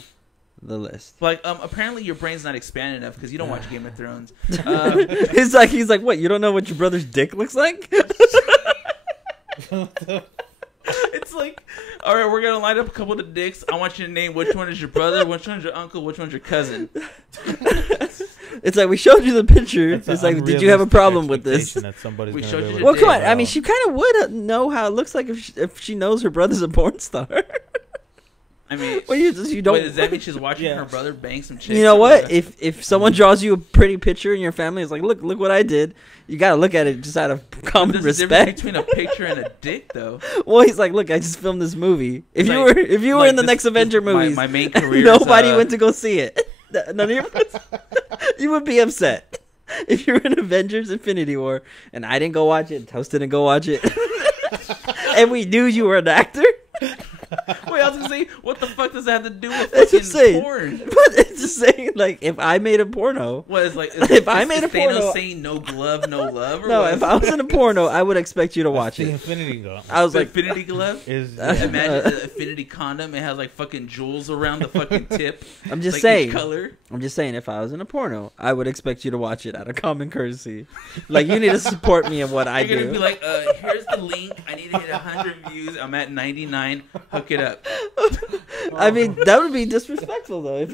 the list. Like, apparently your brain's not expanded enough because you don't watch Game of Thrones. He's like, what? You don't know what your brother's dick looks like? It's like, all right, we're gonna line up a couple of dicks. I want you to name which one is your brother, which one's your uncle, which one's your cousin. It's like we showed you the picture. It's like, did you have a problem with this? That somebody's We gonna showed be you able the Well, to come on. figure I mean, out. she kind of would know how it looks like if she knows her brother's a porn star. I mean, Well, you don't. wait, does that mean she's watching Yeah. her brother bang some chicks? You know or what? If someone draws you a pretty picture in your family, it's like, look what I did. You gotta look at it just out of common There's a difference respect. between a picture and a dick, though. Well, he's like, look, I just filmed this movie. If Like- you were like in the this- next Avenger my- movies, my main career. nobody went to go see it. None of your you would be upset if you were in Avengers: Infinity War and I didn't go watch it. Toast didn't go watch it, and we knew you were an actor. Wait, I was gonna say, what the fuck does that have to do with That's fucking just saying. porn? But it's just saying, like, if I made a porno, What is like? If I made a Thanos porno- saying no glove, no love? Or no, what? if I was in a porno, I would expect you to watch the it. Infinity Gauntlet I was The like, infinity glove. is Imagine the infinity condom. It has like fucking jewels around the fucking tip. I'm just like saying. each color. I'm just saying, if I was in a porno, I would expect you to watch it out of common courtesy. Like, you need to support me in what I You're gonna do. be like, here's the link. I need to hit 100 views. I'm at 99. Hook it up. I mean, that would be disrespectful, though. If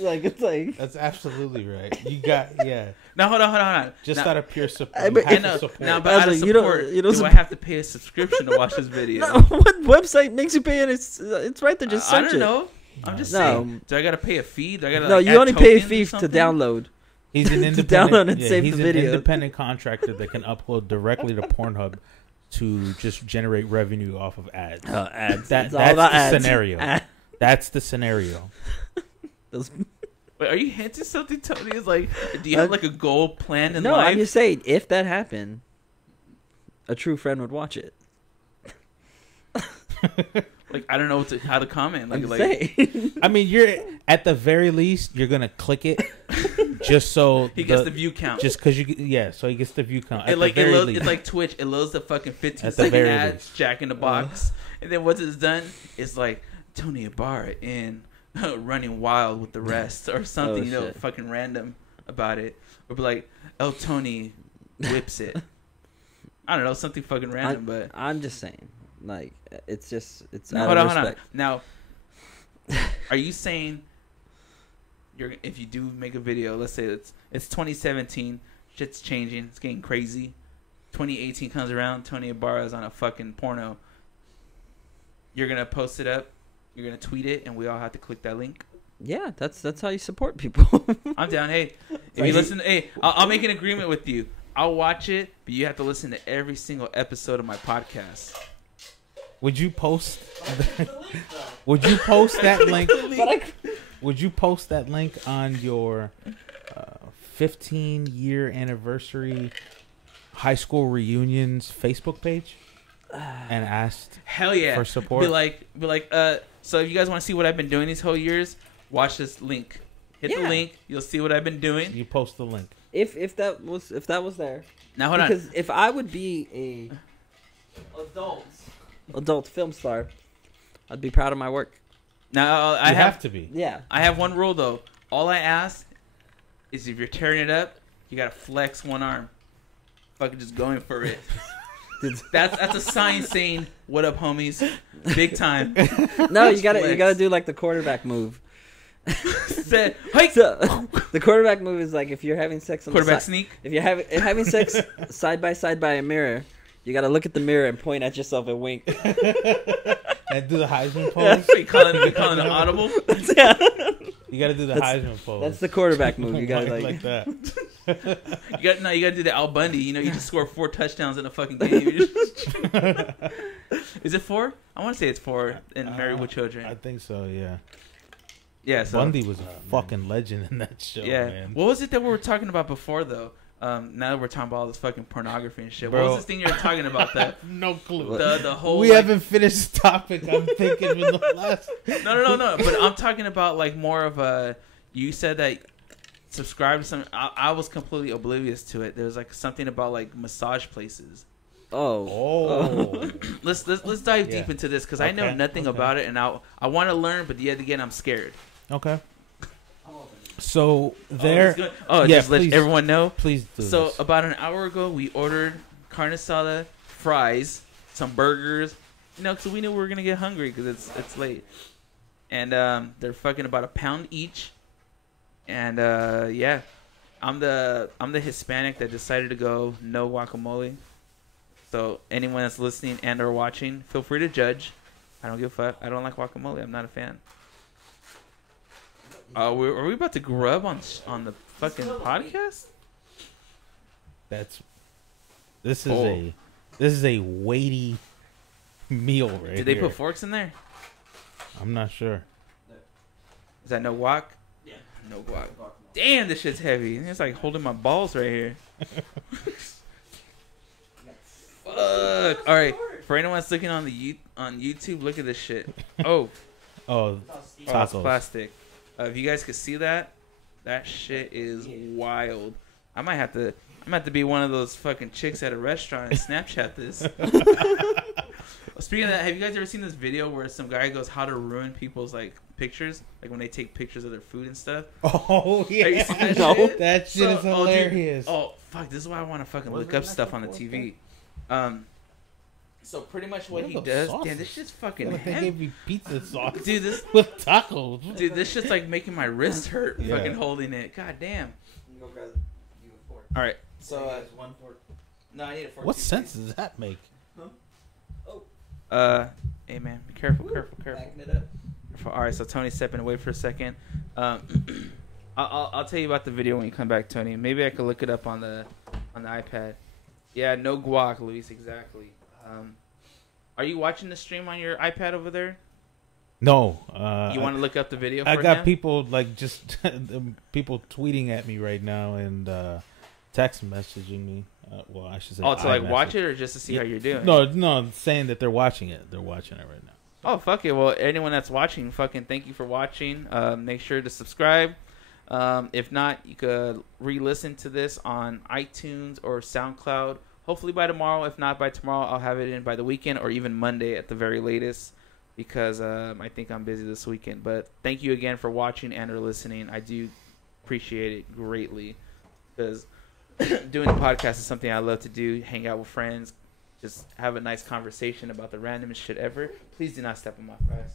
like, it's like, that's absolutely right. You got Now hold on. just now, out of pure support. I mean- you I have to know. support. Now, I but was out of like, you don't- support, you don't do I sup- have to pay a subscription to watch this video? no, what website makes you pay it? It's right there. Just I search don't it. know. I'm just No. saying. Do I gotta pay a fee? Do I gotta? No, like, you add only pay a tokens or fee to something? download. He's an to independent. download and save he's the an video. independent contractor that can upload directly to Pornhub to just generate revenue off of ads. Ads. That- It's all that's about the ads. scenario. Ad- That's the scenario. those- Wait, are you hinting something, Tony? Is like, do you have like a goal plan in no, life? I'm just saying, if that happened, a true friend would watch it. Like, I don't know how to comment. Like, I'm like saying. I mean, you're at the very least you're gonna click it just so he gets the view count. just because so he gets the view count. At It like the it very loads, least. it's like Twitch. It loads the fucking 15 At the second very ads, least. Jack in the Box, and then once it's done, it's like Tony Ibarra in Running Wild with the rest or something. Oh, you know, shit. fucking random about it. Or be like, El Tony whips it. I don't know, something fucking random. But I'm just saying, like, it's now, out hold of on, hold on. respect. Now, are you saying if you do make a video, let's say it's 2017, shit's changing, it's getting crazy. 2018 comes around, Tony Ibarra's on a fucking porno. You're gonna post it up, you're gonna tweet it, and we all have to click that link. Yeah, that's how you support people. I'm down. Hey, if you listen, hey, I'll make an agreement with you. I'll watch it, but you have to listen to every single episode of my podcast. Would you post? Would you post that link? Would you post that link on your 15-year anniversary high school reunions Facebook page and asked Hell yeah. for support? Be like, so if you guys want to see what I've been doing these whole years, watch this link. Hit the Yeah. link. You'll see what I've been doing. You post the link. If that was there. Now hold on. Because if I would be a adult film star, I'd be proud of my work. Now I You have to be. Yeah. I have one rule though. All I ask is if you're tearing it up, you gotta flex one arm. Fucking just going for it. That's a sign saying, "What up, homies?" Big time. No, you Flex. gotta do like the quarterback move. Said, "Hey, So, the quarterback move is like if you're having sex on quarterback the side. sneak." If you're having sex side by a mirror, you gotta look at the mirror and point at yourself and wink. And do the Heisman pose. You calling an audible? Yeah. You got to do the Heisman pose. That's the quarterback move. You gotta like that. You got to do the Al Bundy. You know, you just score 4 touchdowns in a fucking game. Is it 4? I want to say it's 4 in Married with Children. I think so. Yeah. Yeah. So, Bundy was a fucking legend in that show. yeah. Man. What was it that we were talking about before though? Now that we're talking about all this fucking pornography and shit. Bro. What was this thing you were talking about? That No clue. the whole. We haven't finished the topic. I'm thinking in the last. No. But I'm talking about like more of a. You said that subscribe to some. I was completely oblivious to it. There was like something about like massage places. Oh. Let's dive deep into this because I know Okay, nothing okay. about it and I want to learn, but yet again I'm scared. Okay. So there. Yeah, Just let please. everyone know. Please do. So this. about an hour ago, we ordered carne asada, fries, some burgers. You know, because we knew we were gonna get hungry because it's late, and they're fucking about £1 each. And yeah, I'm the Hispanic that decided to go no guacamole. So anyone that's listening and or watching, feel free to judge. I don't give a fuck. I don't like guacamole. I'm not a fan. Are we about to grub on the fucking podcast? This is a weighty meal right Did they here. put forks in there? I'm not sure. Is that no guac? Yeah. No guac. Damn, this shit's heavy. It's like holding my balls right here. Fuck. All right. For anyone that's looking on on YouTube, look at this shit. Oh, Oh, it's tacos. plastic. If you guys could see that shit is wild. I might have to be one of those fucking chicks at a restaurant and Snapchat this. Speaking of that, have you guys ever seen this video where some guy goes how to ruin people's like pictures, like when they take pictures of their food and stuff? Oh yeah, Have you seen that No. shit? that shit is dude, hilarious. Oh fuck, this is why I want to fucking look up stuff on the TV. So pretty much what he What the does, sauces? damn, this shit's fucking Like they heavy. gave me pizza sauce Dude, this with tacos. Dude, this shit's like making my wrist hurt Yeah. fucking holding it. God damn. All right. So, no, I need a fork. What too, sense please. does that make? Hey man, be careful. Backing it up. All right, so Tony's stepping away for a second. I'll tell you about the video when you come back, Tony. Maybe I could look it up on the iPad. Yeah, no guac, Luis, exactly. Are you watching the stream on your iPad over there? No. You want to look up the video? I for got him? people like just people tweeting at me right now and text messaging me. Well, I should say. Oh, to like watch iMessage. it or just to see how you're doing? No, saying that they're watching it. They're watching it right now. Oh, fuck it. Well, anyone that's watching, fucking thank you for watching. Make sure to subscribe. If not, you could re-listen to this on iTunes or SoundCloud. Hopefully by tomorrow. If not by tomorrow, I'll have it in by the weekend or even Monday at the very latest because I think I'm busy this weekend. But thank you again for watching and or listening. I do appreciate it greatly because doing a podcast is something I love to do. Hang out with friends. Just have a nice conversation about the randomest shit ever. Please do not step on my fries.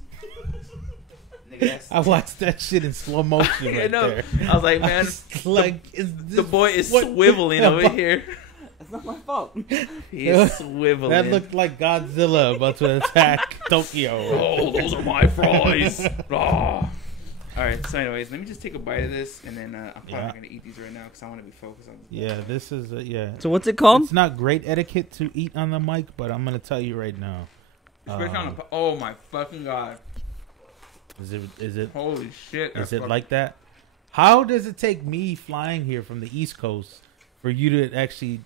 Nigga, that's- I watched that shit in slow motion I right know. there. I was like, man, Like, is this the boy is what- swiveling over here. That's not my fault. He is swiveling. That looked like Godzilla about to attack Tokyo. Oh, those are my fries. Oh. All right. So, anyways, let me just take a bite of this, and then I'm probably not gonna eat these right now because I want to be focused on this. Yeah, this is yeah. So what's it called? It's not great etiquette to eat on the mic, but I'm gonna tell you right now. Especially on the oh my fucking god! Is it Holy shit! is it like that? How does it take me flying here from the East Coast for you to actually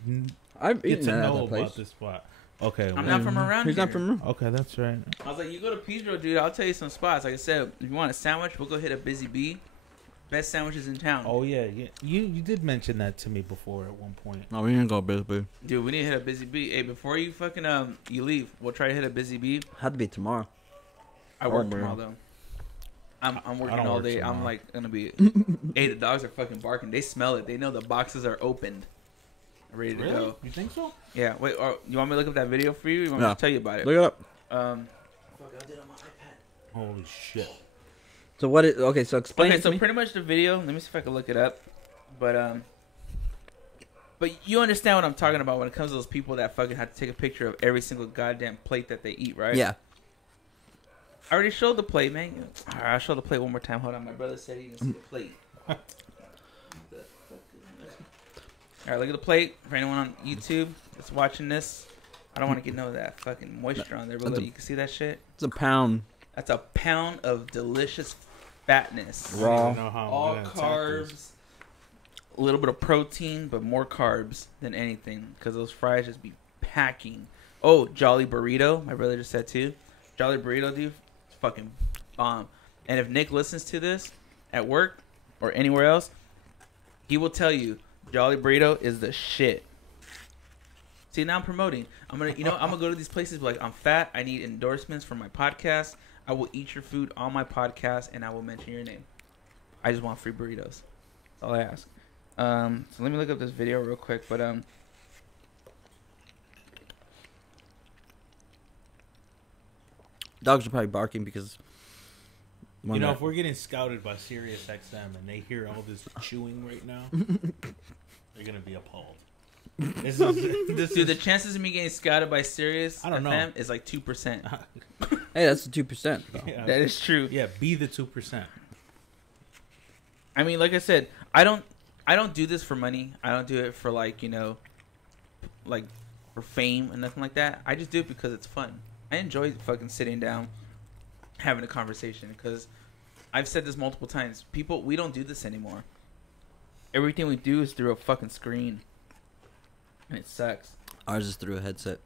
I've get eaten to at know that about place. this spot? Okay, I'm well, not from around He's here. not from. okay, that's right. I was like, you go to Pedro, dude. I'll tell you some spots. Like I said, if you want a sandwich, we'll go hit a Busy Bee. Best sandwiches in town. Oh yeah. You did mention that to me before at one point. No, we didn't go Busy Bee. Dude, we need to hit a Busy Bee. Hey, before you fucking you leave, we'll try to hit a Busy Bee. Had to be tomorrow. I work tomorrow though. I'm working all day. Tomorrow. I'm like gonna be. Hey, the dogs are fucking barking. They smell it. They know the boxes are opened, ready to go. You think so? Yeah. Wait. You want me to look up that video for you? You want me to tell you about it? Look it up. Fuck, I did it on my iPad. Holy shit. So what is okay? So explain. Okay, it to so me. pretty much the video. Let me see if I can look it up. But you understand what I'm talking about when it comes to those people that fucking have to take a picture of every single goddamn plate that they eat, right? Yeah. I already showed the plate, man. All right, I'll show the plate one more time. Hold on, my brother said he didn't see the plate. All right, look at the plate. For anyone on YouTube that's watching this, I don't want to get no of that fucking moisture on there, but look, you can see that shit. It's a pound. That's a pound of delicious fatness. Raw. I don't even know how I'm All gonna attack carbs, this. a little bit of protein, but more carbs than anything because those fries just be packing. Oh, Jolly Burrito. My brother just said too. Jolly Burrito, dude, it's fucking bomb. And if Nick listens to this at work or anywhere else, he will tell you Jolly Burrito is the shit. See, now I'm promoting. I'm gonna go to these places. Be like, I'm fat. I need endorsements for my podcast. I will eat your food on my podcast, and I will mention your name. I just want free burritos. That's all I ask. So let me look up this video real quick. But Dogs are probably barking because. You know, if we're getting scouted by Sirius XM and they hear all this chewing right now, they're gonna be appalled. This dude, the chances of me getting scouted by Sirius I don't know. FM is like 2%. Hey, that's the 2%. Yeah, That is true. yeah, be the 2%. I mean, like I said, I don't do this for money. I don't do it for like for fame and nothing like that. I just do it because it's fun. I enjoy fucking sitting down, having a conversation. Because I've said this multiple times. We don't do this anymore. Everything we do is through a fucking screen, and it sucks. Ours is through a headset.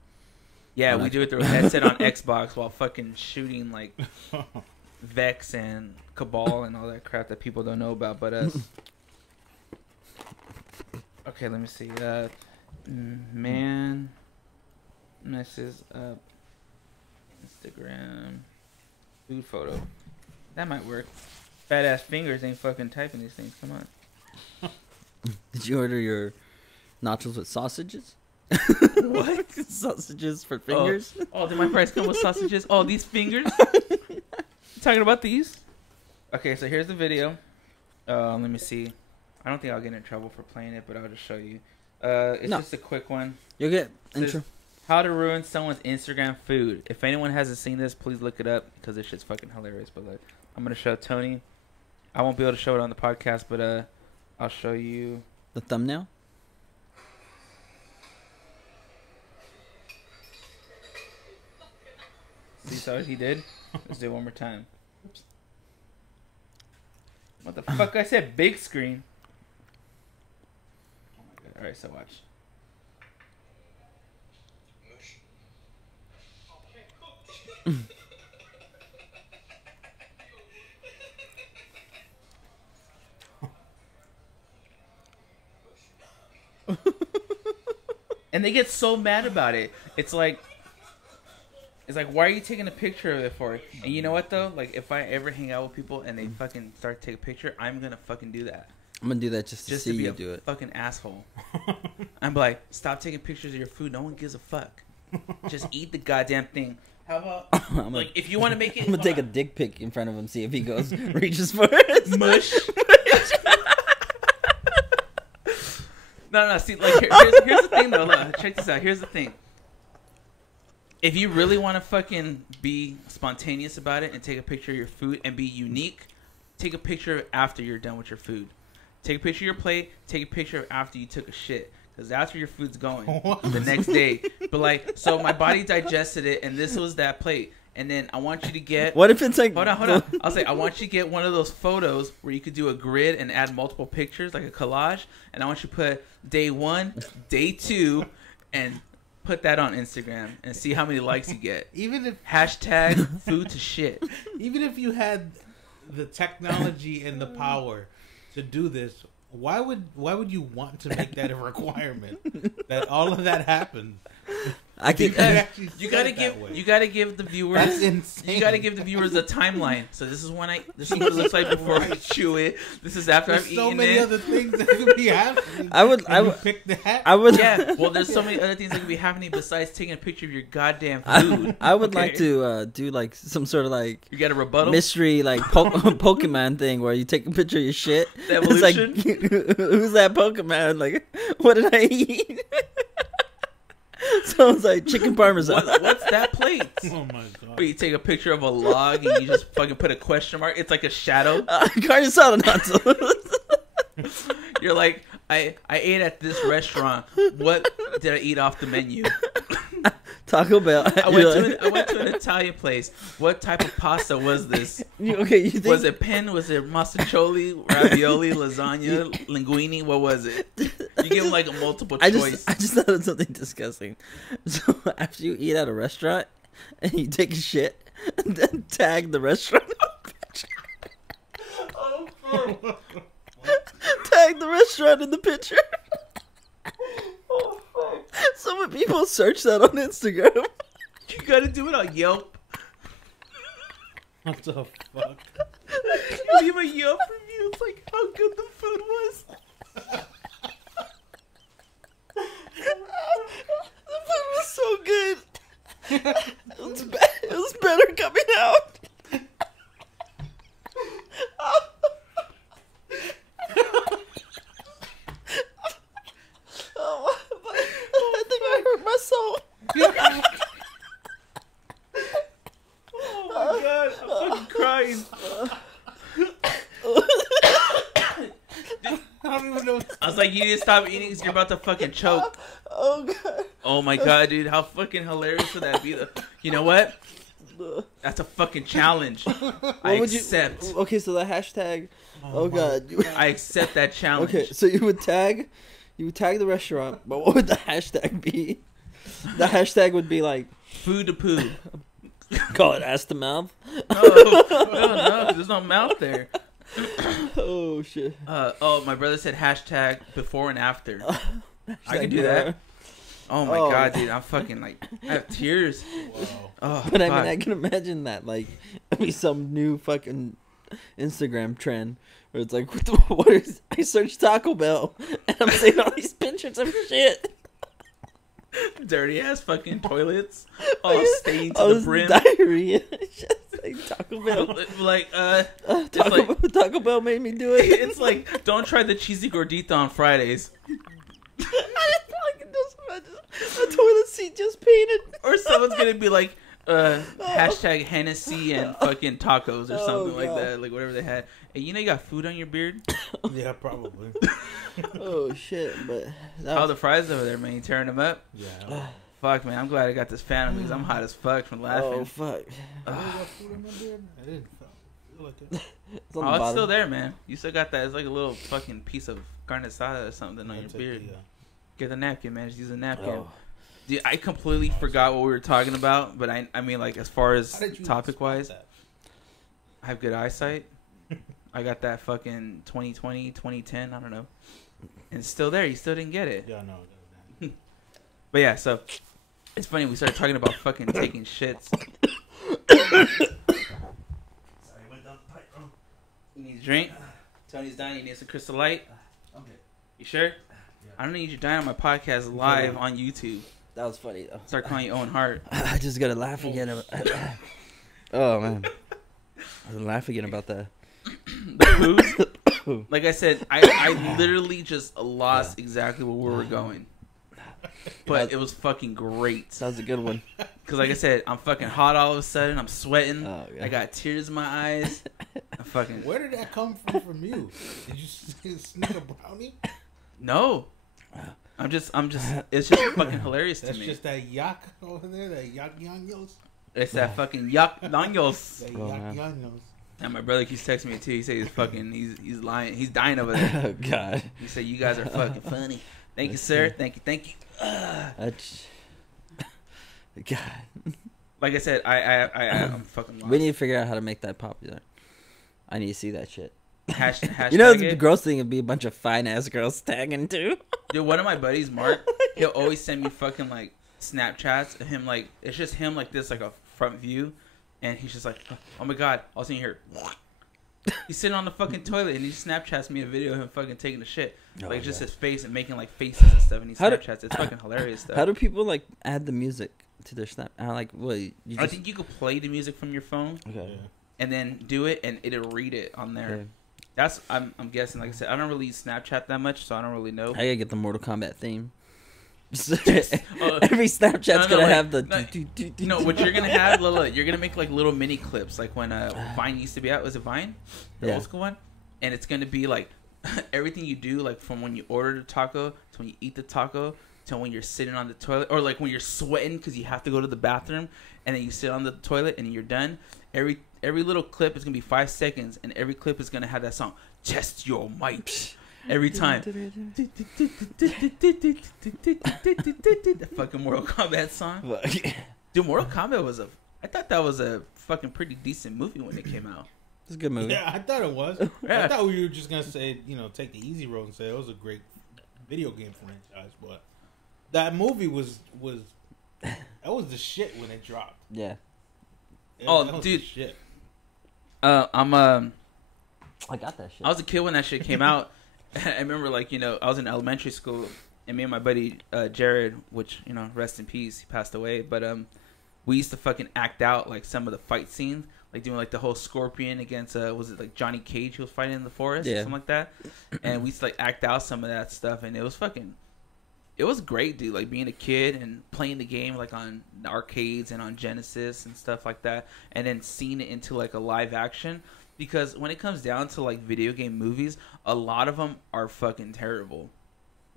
Yeah, On we Xbox. do it through a headset on Xbox while fucking shooting like Vex and Cabal and all that crap that people don't know about but us. Okay, let me see. Man messes up Instagram food photo. That might work. Fat ass fingers ain't fucking typing these things. Come on. Did you order your nachos with sausages? What? Sausages for fingers? Oh, did my fries come with sausages? Oh, these fingers? You talking about these? Okay, so here's the video. Let me see. I don't think I'll get in trouble for playing it, but I'll just show you. It's No. just a quick one. You'll get Says, intro. how to ruin someone's Instagram food. If anyone hasn't seen this, please look it up because this shit's fucking hilarious. But like, I'm gonna show Tony. I won't be able to show it on the podcast, but I'll show you. The thumbnail? See what he did? Let's do it one more time. What the fuck? I said big screen. Oh my god! All right, so watch. And they get so mad about it. It's like, why are you taking a picture of it for? And you know what though? Like, if I ever hang out with people and they fucking start to take a picture, I'm gonna fucking do that. I'm gonna do that just to see be you a do it. fucking asshole. I'm like, stop taking pictures of your food. No one gives a fuck. Just eat the goddamn thing. How about like if you want to make it? I'm gonna take a dick pic in front of him, see if he goes reaches for it. mush. No. See, like here's the thing though. Look, check this out. Here's the thing. If you really want to fucking be spontaneous about it and take a picture of your food and be unique, take a picture after you're done with your food. Take a picture of your plate. Take a picture after you took a shit. Because that's where your food's going the next day. But like, so my body digested it and this was that plate. And then I want you to get... What if it's like... Hold on. I'll say, I want you to get one of those photos where you could do a grid and add multiple pictures, like a collage. And I want you to put day 1, day 2, and put that on Instagram and see how many likes you get. Even if Hashtag food to shit. even if you had the technology and the power to do this, why would you want to make that a requirement? That all of that happens. I think You gotta give the viewers. That's insane. You gotta give the viewers a timeline. So this is this is what it looks like before I chew it. This is after There's I've so eaten many it. other things that could be happening. I would pick that. I would Yeah, well, there's so many other things that could be happening besides taking a picture of your goddamn food. I would Okay? like to do like some sort of like You got a rebuttal? mystery like Pokemon thing where you take a picture of your shit. The It's like, evolution? who's that Pokemon? Like, what did I eat? Sounds like chicken parmesan. What's that plate? Oh my god. Where you take a picture of a log and you just fucking put a question mark. It's like a shadow. Carne asada nuts. You're like, I ate at this restaurant. What did I eat off the menu? Taco Bell. I went to an Italian place. What type of pasta was this? You think Was it pen? Was it masticholi, ravioli, lasagna, linguine? What was it? You give them like a multiple choice. I just thought of something disgusting. So after you eat at a restaurant and you take a shit and then tag the restaurant. Tag the restaurant in the picture. So when people search that on Instagram. You gotta do it on Yelp. What the fuck? You leave a Yelp review. It's like how good the food was. The food was so good. It was better coming out. Oh, I think I hurt my soul. Oh my god, I'm fucking crying. I don't even know. I was like, you need to stop eating because you're about to fucking choke. Oh god. Oh my god, dude, how fucking hilarious would that be? You know what? That's a fucking challenge. I accept. Okay, so the hashtag. Oh god. I accept that challenge. Okay, so you would tag the restaurant, but what would the hashtag be? The hashtag would be like Food to poo. call it ass to mouth. No, 'cause there's no mouth there. Oh shit. My brother said hashtag before and after. I can do Hashtag that. Oh my Oh. god, dude, I'm fucking like, I have tears. Wow. Oh, But I fuck. mean, I can imagine that like it'd be some new fucking Instagram trend where it's like, what is? I searched Taco Bell and I'm seeing all these pictures of shit. Dirty ass fucking toilets, all stained to Oh, the this brim. diarrhea. Just like Taco Bell. Like, Taco Bell made me do it. it's like, don't try the cheesy gordita on Fridays. I can just imagine a toilet seat just painted. Or someone's gonna be like, hashtag Hennessy and fucking tacos or Oh, something like God. that, like whatever they had. Hey, you know you got food on your beard? Yeah, probably. Oh shit! But that How was, the fries over there, man? You tearing them up? Yeah. Fuck, man, I'm glad I got this fan on me because I'm hot as fuck from oh laughing. fuck! I got food in my beard. I didn't feel like it. It's on Oh, the it's bottom. still there, man. You still got that. It's like a little fucking piece of carne asada or something on your I'll take beard. the, Get the napkin, man. Just use a napkin. Oh. Dude, I completely forgot what we were talking about, but I mean, like, as far as How did you topic wise, spot I have good eyesight. I got that fucking 2020, 2010, I don't know. And it's still there. You still didn't get it. that? Yeah, no. But yeah, so it's funny. We started talking about fucking taking shits. You need a drink? Tony's dying. You need some Crystal Light? Okay. You sure? I don't need you dying on my podcast live on YouTube. That was funny though. Start calling you Owen Hart. I just gotta laugh again. Oh man, I was laughing again about that. The booze? Like I said, I literally just lost exactly where we were going. But it was fucking great. That was a good one. Because like I said, I'm fucking hot all of a sudden. I'm sweating. Oh, yeah. I got tears in my eyes. I'm fucking... Where did that come from you? Did you sneak a brownie? No. I'm just, it's just fucking hilarious to That's me. just that yak over there, that yak yanyos. It's that fucking yuck nangos. That Oh, yak man. yanyos. And my brother keeps texting me too. He said he's lying. He's dying over there. Oh god. He said you guys are fucking funny. Thank you, sir. Thank you. That's... God. Like I said, I'm fucking lost. We need to figure out how to make that popular. I need to see that shit. Hashtag You know, the it. gross thing would be a bunch of fine ass girls tagging too. Dude, one of my buddies, Mark, he'll always send me fucking like Snapchats of him, like it's just him like this, like a front view, and he's just like, oh my god, all of a sudden you hear he's sitting on the fucking toilet and he Snapchats me a video of him fucking taking a shit, like just his face and making like faces and stuff, and he Snapchats. It's fucking hilarious stuff. How do people like add the music to their Snap? Like, what? You just... I think you could play the music from your phone, Okay. and then do it, and it'll read it on there. Okay. That's I'm guessing. Like I said, I don't really use Snapchat that much, so I don't really know. I gotta get the Mortal Kombat theme. Every Snapchat's gonna have the. You know what you're gonna have, Lola? You're gonna make like little mini clips, like when Vine used to be out. Was it Vine, the old school one? And it's gonna be like everything you do, like from when you order the taco to when you eat the taco to when you're sitting on the toilet, or like when you're sweating because you have to go to the bathroom, and then you sit on the toilet and you're done. Every little clip is gonna be 5 seconds, and every clip is gonna have that song. Test your might. Every time. The fucking Mortal Kombat song. Dude, Mortal Kombat I thought that was a fucking pretty decent movie when it came out. It's a good movie. Yeah, I thought it was. Yeah. I thought we were just gonna say, take the easy road and say it was a great video game franchise, but that movie was that was the shit when it dropped. Yeah. Oh, that was dude. the shit. I got that shit. I was a kid when that shit came out. I remember, like, I was in elementary school, and me and my buddy Jared, which, rest in peace, he passed away, but we used to fucking act out like some of the fight scenes, like doing like the whole Scorpion against was it like Johnny Cage who was fighting in the forest, or something like that, and we used to like act out some of that stuff, and it was great, dude, like being a kid and playing the game like on the arcades and on Genesis and stuff like that, and then seeing it into like a live action. Because when it comes down to like video game movies, a lot of them are fucking terrible.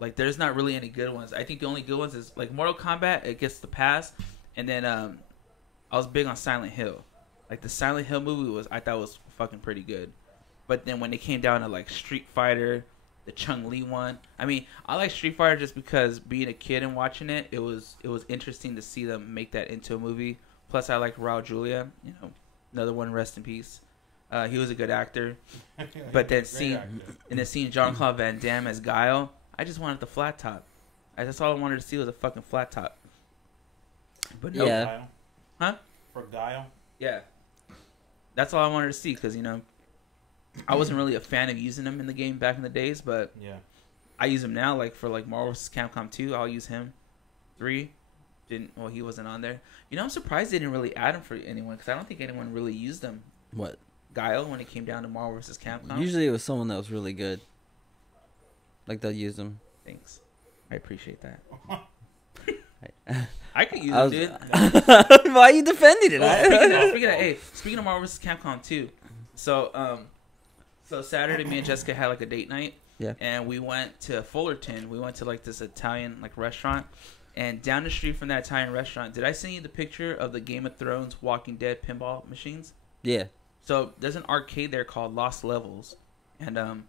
Like there's not really any good ones. I think the only good ones is like Mortal Kombat. It gets the pass, and then I was big on Silent Hill. Like the Silent Hill movie I thought was fucking pretty good. But then when it came down to like Street Fighter, the Chun-Li one. I mean, I like Street Fighter just because being a kid and watching it, it was interesting to see them make that into a movie. Plus, I like Raul Julia. Another one, rest in peace. He was a good actor, but then seeing Jean-Claude Van Damme as Guile, I just wanted the flat top. That's all I wanted to see was a fucking flat top. But no, Yeah. Huh? For Guile. Yeah, that's all I wanted to see because I wasn't really a fan of using him in the game back in the days, but Yeah. I use him now. Like for like Marvel vs. Capcom 2, I'll use him. 3, he wasn't on there. I'm surprised they didn't really add him for anyone because I don't think anyone really used him. What? Guile when it came down to Marvel vs. Capcom. Usually it was someone that was really good. Like they'll use them. Thanks, I appreciate that. I I could use it, dude. Why are you defending it? Speaking of Marvel vs. Capcom 2, so Saturday, me and Jessica had like a date night. Yeah. And we went to Fullerton. We went to like this Italian like restaurant, and down the street from that Italian restaurant, did I send you the picture of the Game of Thrones Walking Dead pinball machines? Yeah. So there's an arcade there called Lost Levels, and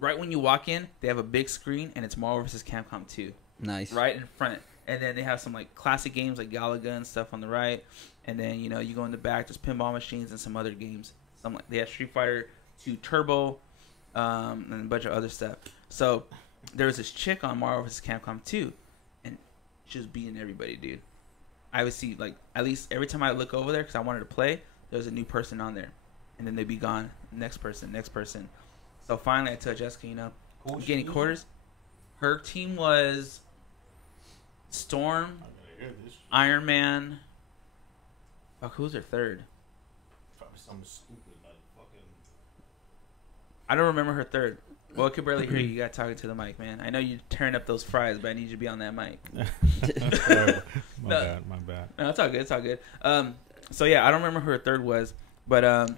right when you walk in, they have a big screen, and it's Marvel vs. Capcom 2. Nice. Right in front. And then they have some like classic games like Galaga and stuff on the right. And then, you go in the back, there's pinball machines and some other games. They have Street Fighter 2 Turbo, and a bunch of other stuff. So there was this chick on Marvel vs. Capcom 2, and she was beating everybody, dude. I would see, like, at least every time I look over there, because I wanted to play, there was a new person on there. And then they'd be gone. Next person. So finally I told Jessica, you get any quarters? Her team was Storm, Iron Man. Fuck, who's her third? Probably something stupid like fucking. I don't remember her third. Well, I could barely hear you. You got talking to the mic, man. I know you turn up those fries, but I need you to be on that mic. My bad. No, it's all good. So yeah, I don't remember who her third was, but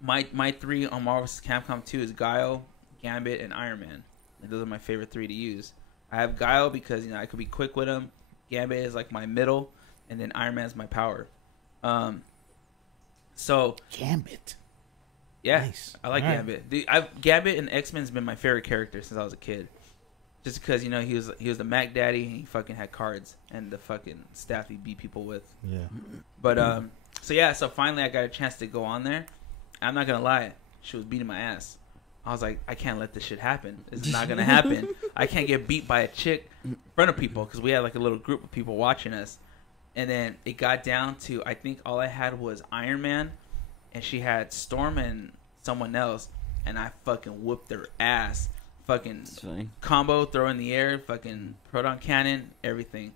my 3 on Marvel vs. Capcom 2 is Guile, Gambit, and Iron Man. Like, those are my favorite 3 to use. I have Guile because I could be quick with him. Gambit is like my middle, and then Iron Man is my power. So Gambit. Yeah, Nice. I like Gambit. Gambit and X-Men has been my favorite character since I was a kid. Just because he was the Mac Daddy and he fucking had cards and the fucking staff he beat people with. Yeah. But so finally I got a chance to go on there, I'm not gonna lie, she was beating my ass. I was like, I can't let this shit happen. It's not gonna happen. I can't get beat by a chick in front of people because we had like a little group of people watching us. And then it got down to, I think all I had was Iron Man, and she had Storm and someone else, and I fucking whooped their ass. Fucking combo, throw in the air, fucking proton cannon, everything.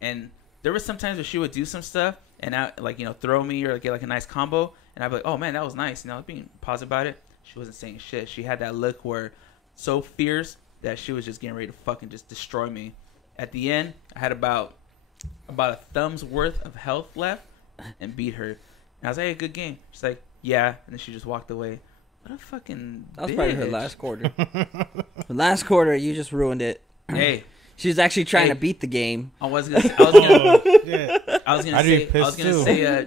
And there was sometimes where she would do some stuff, and I like, you know, throw me or get like a nice combo, and I'd be like, oh man, that was nice. You know, being positive about it. She wasn't saying shit. She had that look where so fierce that she was just getting ready to fucking just destroy me. At the end, I had about a thumb's worth of health left and beat her. And I was like, hey, good game. She's like, yeah. And then she just walked away. What a fucking That was bitch. probably her last quarter. The last quarter, you just ruined it. Hey. She was actually trying to beat the game. I was gonna say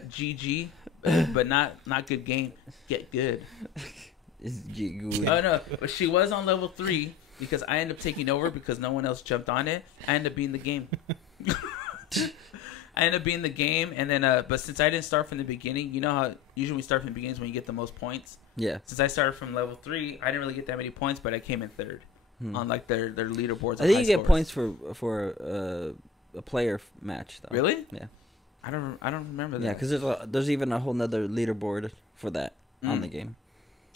GG, but not good game. Get good. Oh no, but she was on level 3 because I ended up taking over because no one else jumped on it. I ended up being the game. And then but since I didn't start from the beginning, you know how usually we start from the beginning when you get the most points. Yeah. Since I started from level 3, I didn't really get that many points, but I came in third on like their leaderboards. I think you get points for a player match though. Really? Yeah. I don't remember that. Yeah, because there's even a whole nother leaderboard for that on the game.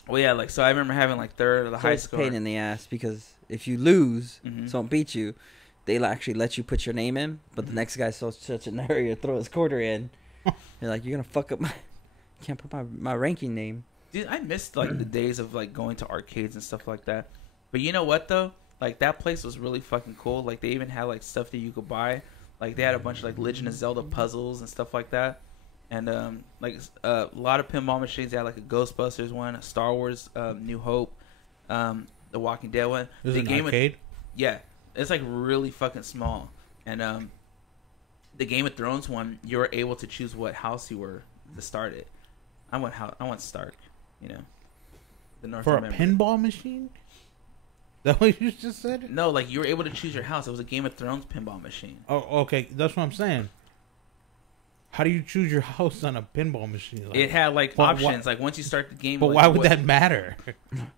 Well, yeah, like so I remember having like third or the high score. It's a pain in the ass because if you lose, someone beats you, they'll actually let you put your name in, but the next guy's such in a hurry to throw his quarter in. They're like, you're gonna fuck up can't put my ranking name. Dude, I missed like the days of like going to arcades and stuff like that. But you know what though? Like that place was really fucking cool. Like they even had like stuff that you could buy. Like they had a bunch of like Legend of Zelda puzzles and stuff like that. And like a lot of pinball machines. They had like a Ghostbusters one, a Star Wars New Hope, the Walking Dead one. This is an arcade? Yeah. It's like really fucking small. And the Game of Thrones one, you were able to choose what house you were to start it. I went Stark, you know. The North For a pinball machine? That what you just said? No, like you were able to choose your house. It was a Game of Thrones pinball machine. Oh, okay. That's what I'm saying. How do you choose your house on a pinball machine? Like, it had like options. Like once you start the game, but like, why would that matter?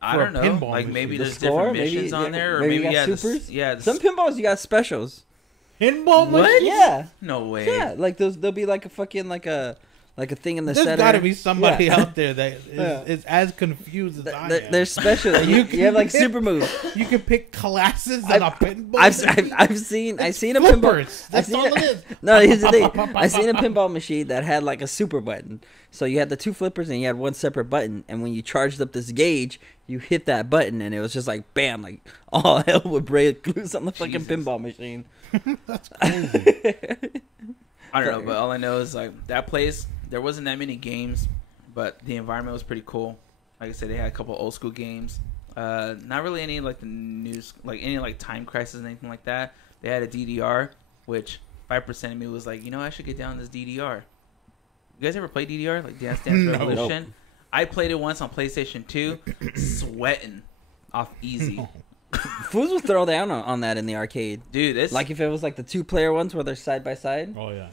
I don't know. Like machine? maybe there's different missions on there, or maybe you got supers. Some pinballs you got specials. Pinball machine? Yeah. No way. Yeah, like there'll be like a fucking like a thing in the There's center. There's got to be somebody out there that is as confused as I am. They're special. you have like super moves. You can pick classes on a pinball. I've seen a pinball. That's all it is. No, here's the thing. I seen a pinball machine that had like a super button. So you had the two flippers and you had one separate button. And when you charged up this gauge, you hit that button and it was just like bam, like all hell would break loose on the fucking pinball machine. That's crazy. I don't know, but all I know is like that place. There wasn't that many games, but the environment was pretty cool. Like I said, they had a couple old school games. Not really any like the news, like any like Time Crisis and anything like that. They had a DDR, which 5% of me was like, you know, I should get down this DDR. You guys ever play DDR, like Dance Dance Revolution? No. I played it once on PlayStation 2, sweating off easy. No. Fools will throw down on that in the arcade, dude. It's like if it was like the 2-player ones where they're side by side. Oh yeah.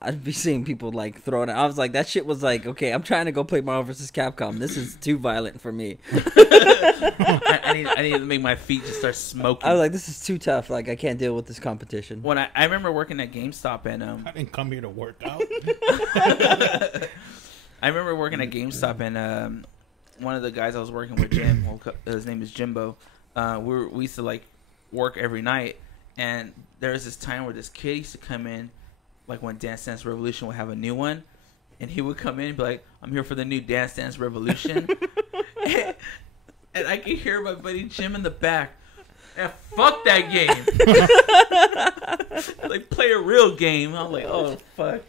I'd be seeing people like throwing it. I was like, that shit was like, okay, I'm trying to go play Marvel vs. Capcom. This is too violent for me. I need to make my feet just start smoking. I was like, this is too tough. Like, I can't deal with this competition. When I remember working at GameStop and I didn't come here to work out. I remember working at GameStop and one of the guys I was working with, Jim, his name is Jimbo. We used to like work every night, and there was this time where this kid used to come in. Like when Dance Dance Revolution would have a new one, and he would come in and be like, "I'm here for the new Dance Dance Revolution," and I could hear my buddy Jim in the back. And fuck that game. Like play a real game. I'm like, oh fuck.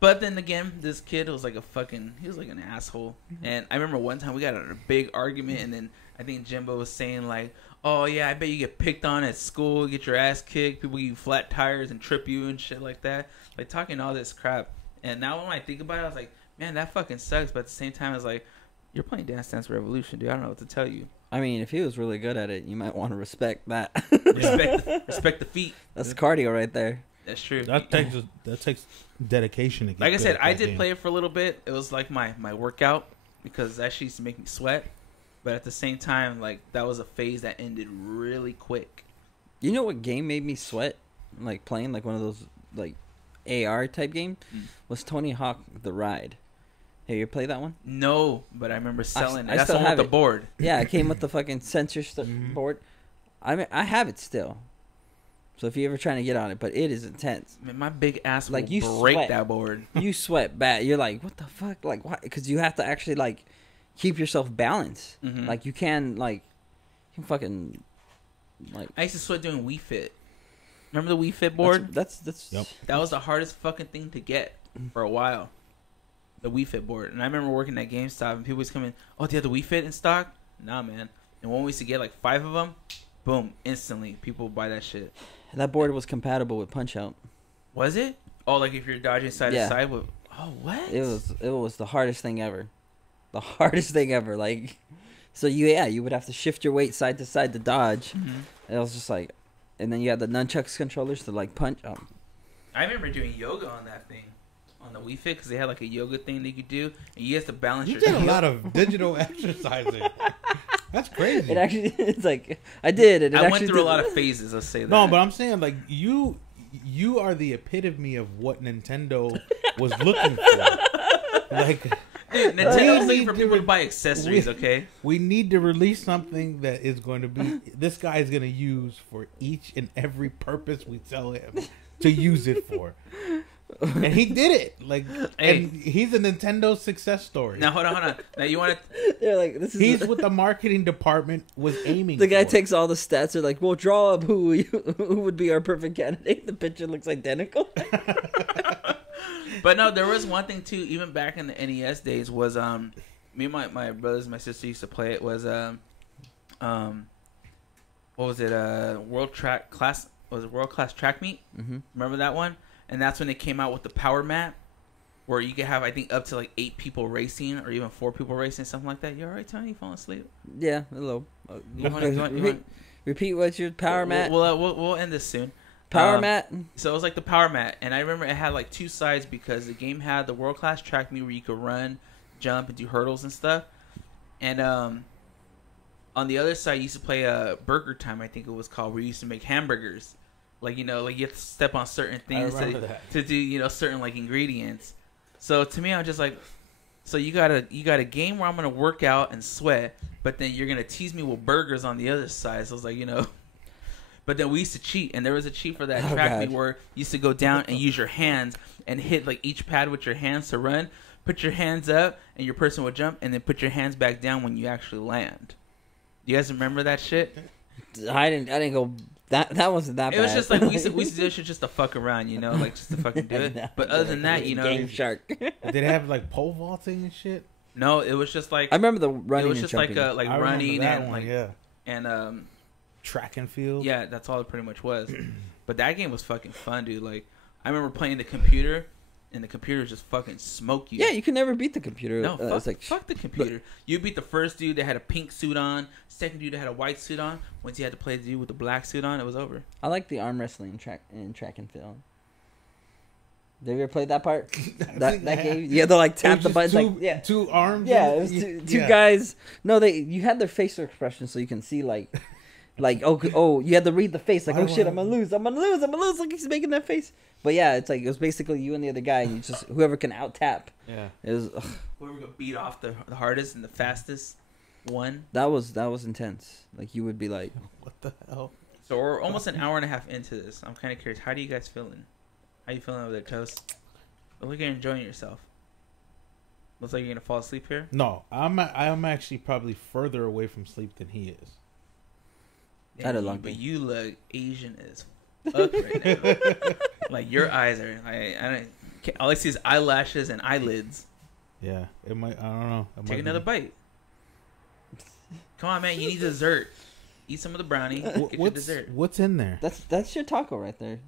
But then again, this kid was like he was like an asshole. And I remember one time we got in a big argument, and then I think Jimbo was saying like, oh yeah, I bet you get picked on at school, get your ass kicked, people give you flat tires and trip you and shit like that. Like talking all this crap. And now when I think about it, I was like, man, that fucking sucks. But at the same time, I was like, you're playing Dance Dance Revolution, dude. I don't know what to tell you. I mean, if he was really good at it, you might want to respect that. Respect the feat. That's cardio right there. That's true. That takes dedication. To get like I said, I did game. play it for a little bit. It was like my workout. because that shit used to make me sweat. But at the same time, like that was a phase that ended really quick. You know what game made me sweat? Like playing like one of those like AR type game was Tony Hawk The Ride. Have you ever played that one? No, but I remember selling it. I That's the still one have with the it. board. Yeah, it came with the fucking sensor Mhm. board. I mean, I have it still. So if you're ever trying to get on it, but it is intense. Man, my big ass Like, will you break sweat. that board. You sweat bad. You're like, what the fuck? Like, why? Because you have to actually like keep yourself balanced. Mhm. Like you can like, you can fucking like. I used to sweat doing Wii Fit. Remember the Wii Fit board? That's Yep. That was the hardest fucking thing to get for a while. The Wii Fit board. And I remember working at GameStop and people was coming, oh, do you have the Wii Fit in stock? Nah, man. And when we used to get like 5 of them, boom, instantly people would buy that shit. That board was compatible with Punch Out. Was it? Oh, like if you're dodging side Yeah. to side with. Oh, what? It was the hardest thing ever. The hardest thing ever. Like, so you would have to shift your weight side to side to dodge. Mhm. It was just like, and then you had the nunchucks controllers to like punch. I remember doing yoga on that thing, on the Wii Fit, because they had like a yoga thing that you could do, and you have to balance You your. did a lot of digital exercising. That's crazy. It actually, it's like I did. And it I went actually through a did- lot of phases. Let's say that. No, but I'm saying like you are the epitome of what Nintendo was looking for. Like Dude, Nintendo was We looking for need people to- to buy accessories. we- Okay. we need to release something that is going to be this guy is going to use for each and every purpose we tell him to use it for. And he did it. Like Hey. and he's a Nintendo success story. Now hold on. Now you want to? They're like, this is. He's what the marketing department was aiming the guy for. takes all the stats. They're like, well, draw up who would be our perfect candidate. The picture looks identical. But no, there was one thing too. Even back in the NES days, was me and my brothers and my sister used to play it. Was what was it? World Class Track Meet. Mm-hmm. Remember that one? And that's when they came out with the power map, where you could have I think up to like 8 people racing, or even 4 people racing, something like that. You all right, Tony? You falling asleep? Yeah, a little. You want- Repeat what's your power mat? We'll end this soon. Power mat. So it was like the power mat, and I remember it had like 2 sides because the game had the world class track meet where you could run, jump, and do hurdles and stuff. And on the other side, you used to play Burger Time, I think it was called, where you used to make hamburgers. Like you have to step on certain things to do certain like ingredients. So to me, I'm just like, so you got a game where I'm gonna work out and sweat, but then you're gonna tease me with burgers on the other side. So I was like, But then we used to cheat, and there was a cheat for that Oh, track God. meet where you used to go down and use your hands and hit like each pad with your hands to run. Put your hands up, and your person would jump, and then put your hands back down when you actually land. Do you guys remember that shit? I didn't go. That wasn't that bad. It was just like we used to do this shit just to fuck around, like just to fucking do it. No, But other than that, Game Shark. Did they have like pole vaulting and shit? no, it was just like I remember the running. it was and just like jumping. like I remember running that and one, like yeah. and Track and field. yeah, that's all it pretty much was. But that game was fucking fun, dude. Like I remember playing the computer, and the computer just fucking smoke you. Yeah, you can never beat the computer. No, It was like, fuck the computer. You beat the first dude that had a pink suit on, second dude that had a white suit on. Once you had to play the dude with the black suit on, it was over. I like the arm wrestling in track and field. Have you ever played that part? that game? You had to like tap the buttons. Like, yeah. Two arms. Yeah, in it was it? two Yeah. guys. No, you had their facial expressions so you can see like you had to read the face like, Why oh do shit, I- I'm gonna lose. Look, he's making that face. But yeah, it's like it was basically you and the other guy, and you just whoever can out tap. Yeah. It was Whoever could beat off the hardest and the fastest won. that was intense. Like you would be like, What the hell? So we're almost an hour and a half into this. I'm kind of curious. How do you guys feeling? How you feeling over there, Toast? Look like you're enjoying yourself. Looks like you're gonna fall asleep here. No, I'm actually probably further away from sleep than he is. I'd have you- loved but it. you look Asian as fuck right now. Like your eyes are. All I see is eyelashes and eyelids. Yeah, it might. I don't know. It Take might another be. bite. Come on, man. You need dessert. Eat some of the brownie. Get your dessert. What's in there? that's your taco right there.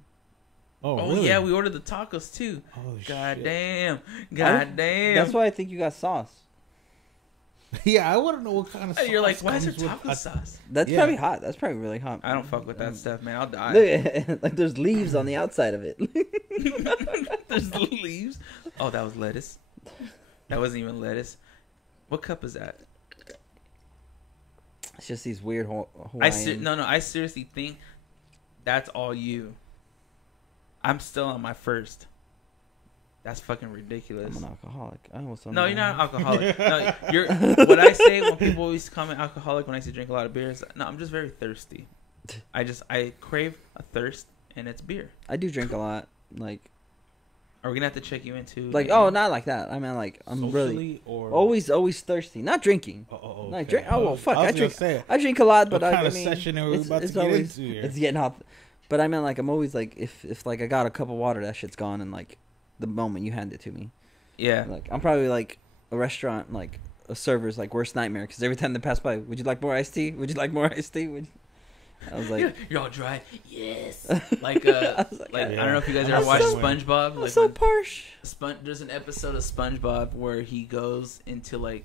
Oh, Oh really? yeah, we ordered the tacos too. Oh, God shit. damn. God damn. That's why I think you got sauce. Yeah, I want to know what kind of. Hey, you're like, sauce why is there comes with taco a- sauce? That's Yeah. probably hot. That's probably really hot. I don't fuck with that stuff, man. I'll die. Look, like there's leaves on the outside of it. There's leaves. Oh, that was lettuce. That wasn't even lettuce. What cup is that? It's just these weird Hawaiian. I seriously think that's all you. I'm still on my first. That's fucking ridiculous. I'm an alcoholic. I almost don't No, know. you're not an alcoholic. No, you're. What I say when people always call me alcoholic when I say drink a lot of beers. No, I'm just very thirsty. I crave a thirst, and it's beer. I do drink a lot. Like, Are we gonna have to check you into? like oh, not like that. I mean, like I'm Socially really or always thirsty. Not drinking. Oh, Like okay. drink. Oh well, fuck. I drink. Say, I drink a lot, what but kind I of mean, session are we about to get always into here? it's getting hot. But I mean, like I'm always like if like I got a cup of water, that shit's gone, and like the moment you hand it to me, Yeah. like I'm probably like a restaurant like a server's like worst nightmare because every time they pass by, would you like more iced tea? Would you like more iced tea? I was like, You're all dry. Yes. Like I was like, I yeah. don't know if you guys I'm ever watched so- SpongeBob. I'm Like so when parsh. There's an episode of SpongeBob where he goes into like,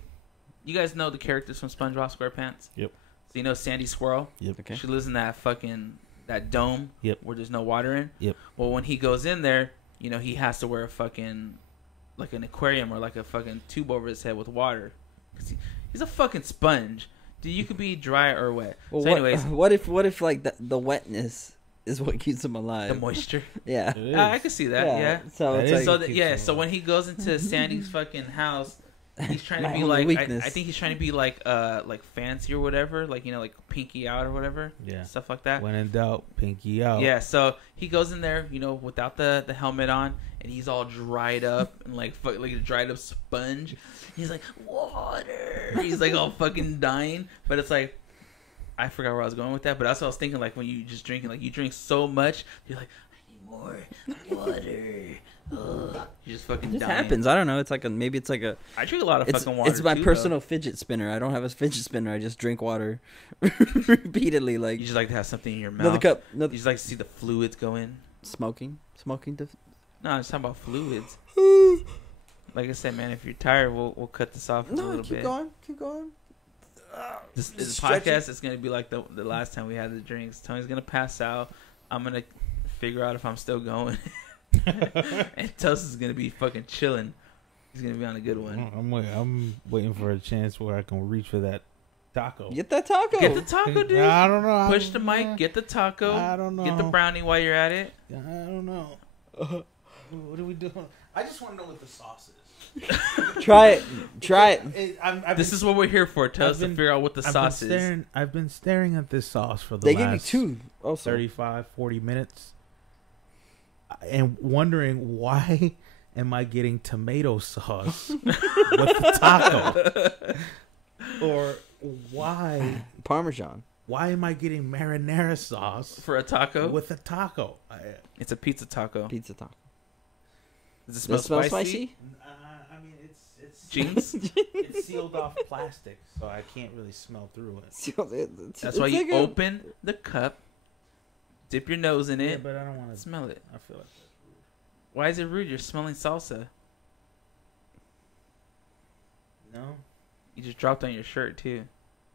you guys know the characters from SpongeBob SquarePants. Yep. So you know Sandy Squirrel. Yep. Okay. She lives in that dome. Yep. Where there's no water in. Yep. Well, when he goes in there, you know he has to wear a fucking like an aquarium or like a fucking tube over his head with water. 'Cause he's a fucking sponge. Dude, you could be dry or wet. Well, So anyways, what if like the wetness is what keeps him alive? the moisture. Yeah. It is. I could see that. Yeah. So That it's is- like keeps him So when he goes into Sandy's fucking house, he's trying to My be only like weakness. I think he's trying to be like fancy or whatever, like you know like pinky out or whatever, Yeah. stuff like that. When in doubt, pinky out. Yeah, so he goes in there, you know, without the helmet on, and he's all dried up and like a dried up sponge. He's like water. He's like all fucking dying, but it's like I forgot where I was going with that, but that's what I was thinking. Like when you just drinking, like you drink so much, you're like I need more water. Ugh. You just fucking It just dying. happens. I don't know. It's like maybe it's like a. I drink a lot of It's, fucking water. it's my too, personal fidget spinner. I don't have a fidget spinner. I just drink water repeatedly. Though. Like You just like to have something in your mouth. another cup. You Another just like to see the fluids go in. smoking. No, I'm just talking about fluids. Like I said, man, if you're tired, we'll cut this off a No, little keep bit. going. Keep going. This Stretch it. podcast is gonna be like the last time we had the drinks. Tony's gonna pass out. I'm gonna figure out if I'm still going, and Toast is gonna be fucking chilling. He's gonna be on a good one. I'm waiting for a chance where I can reach for that taco. Get that taco. Get the taco, dude. I don't know. Push the mic. Get the taco. I don't know. Get the brownie while you're at it. I don't know. What are we doing? I just want to know what the sauce is. Try it. Try it. This is what we're here for. Tell us to figure out what the sauce is. I've been staring at this sauce for the They give you last two. Also, 35, 40 minutes. And wondering why am I getting tomato sauce with the taco? Or why Parmesan. am I getting marinara sauce For a taco, with a taco? it's a pizza taco. Pizza taco. Does it Does smell, it smell spicy? I mean, it's Jeans? it's sealed off plastic, so I can't really smell through it. That's why you open the cup, dip your nose in Yeah, it, but I don't want to smell it. I feel like that's rude. Why is it rude? You're smelling salsa. No. You just dropped on your shirt too.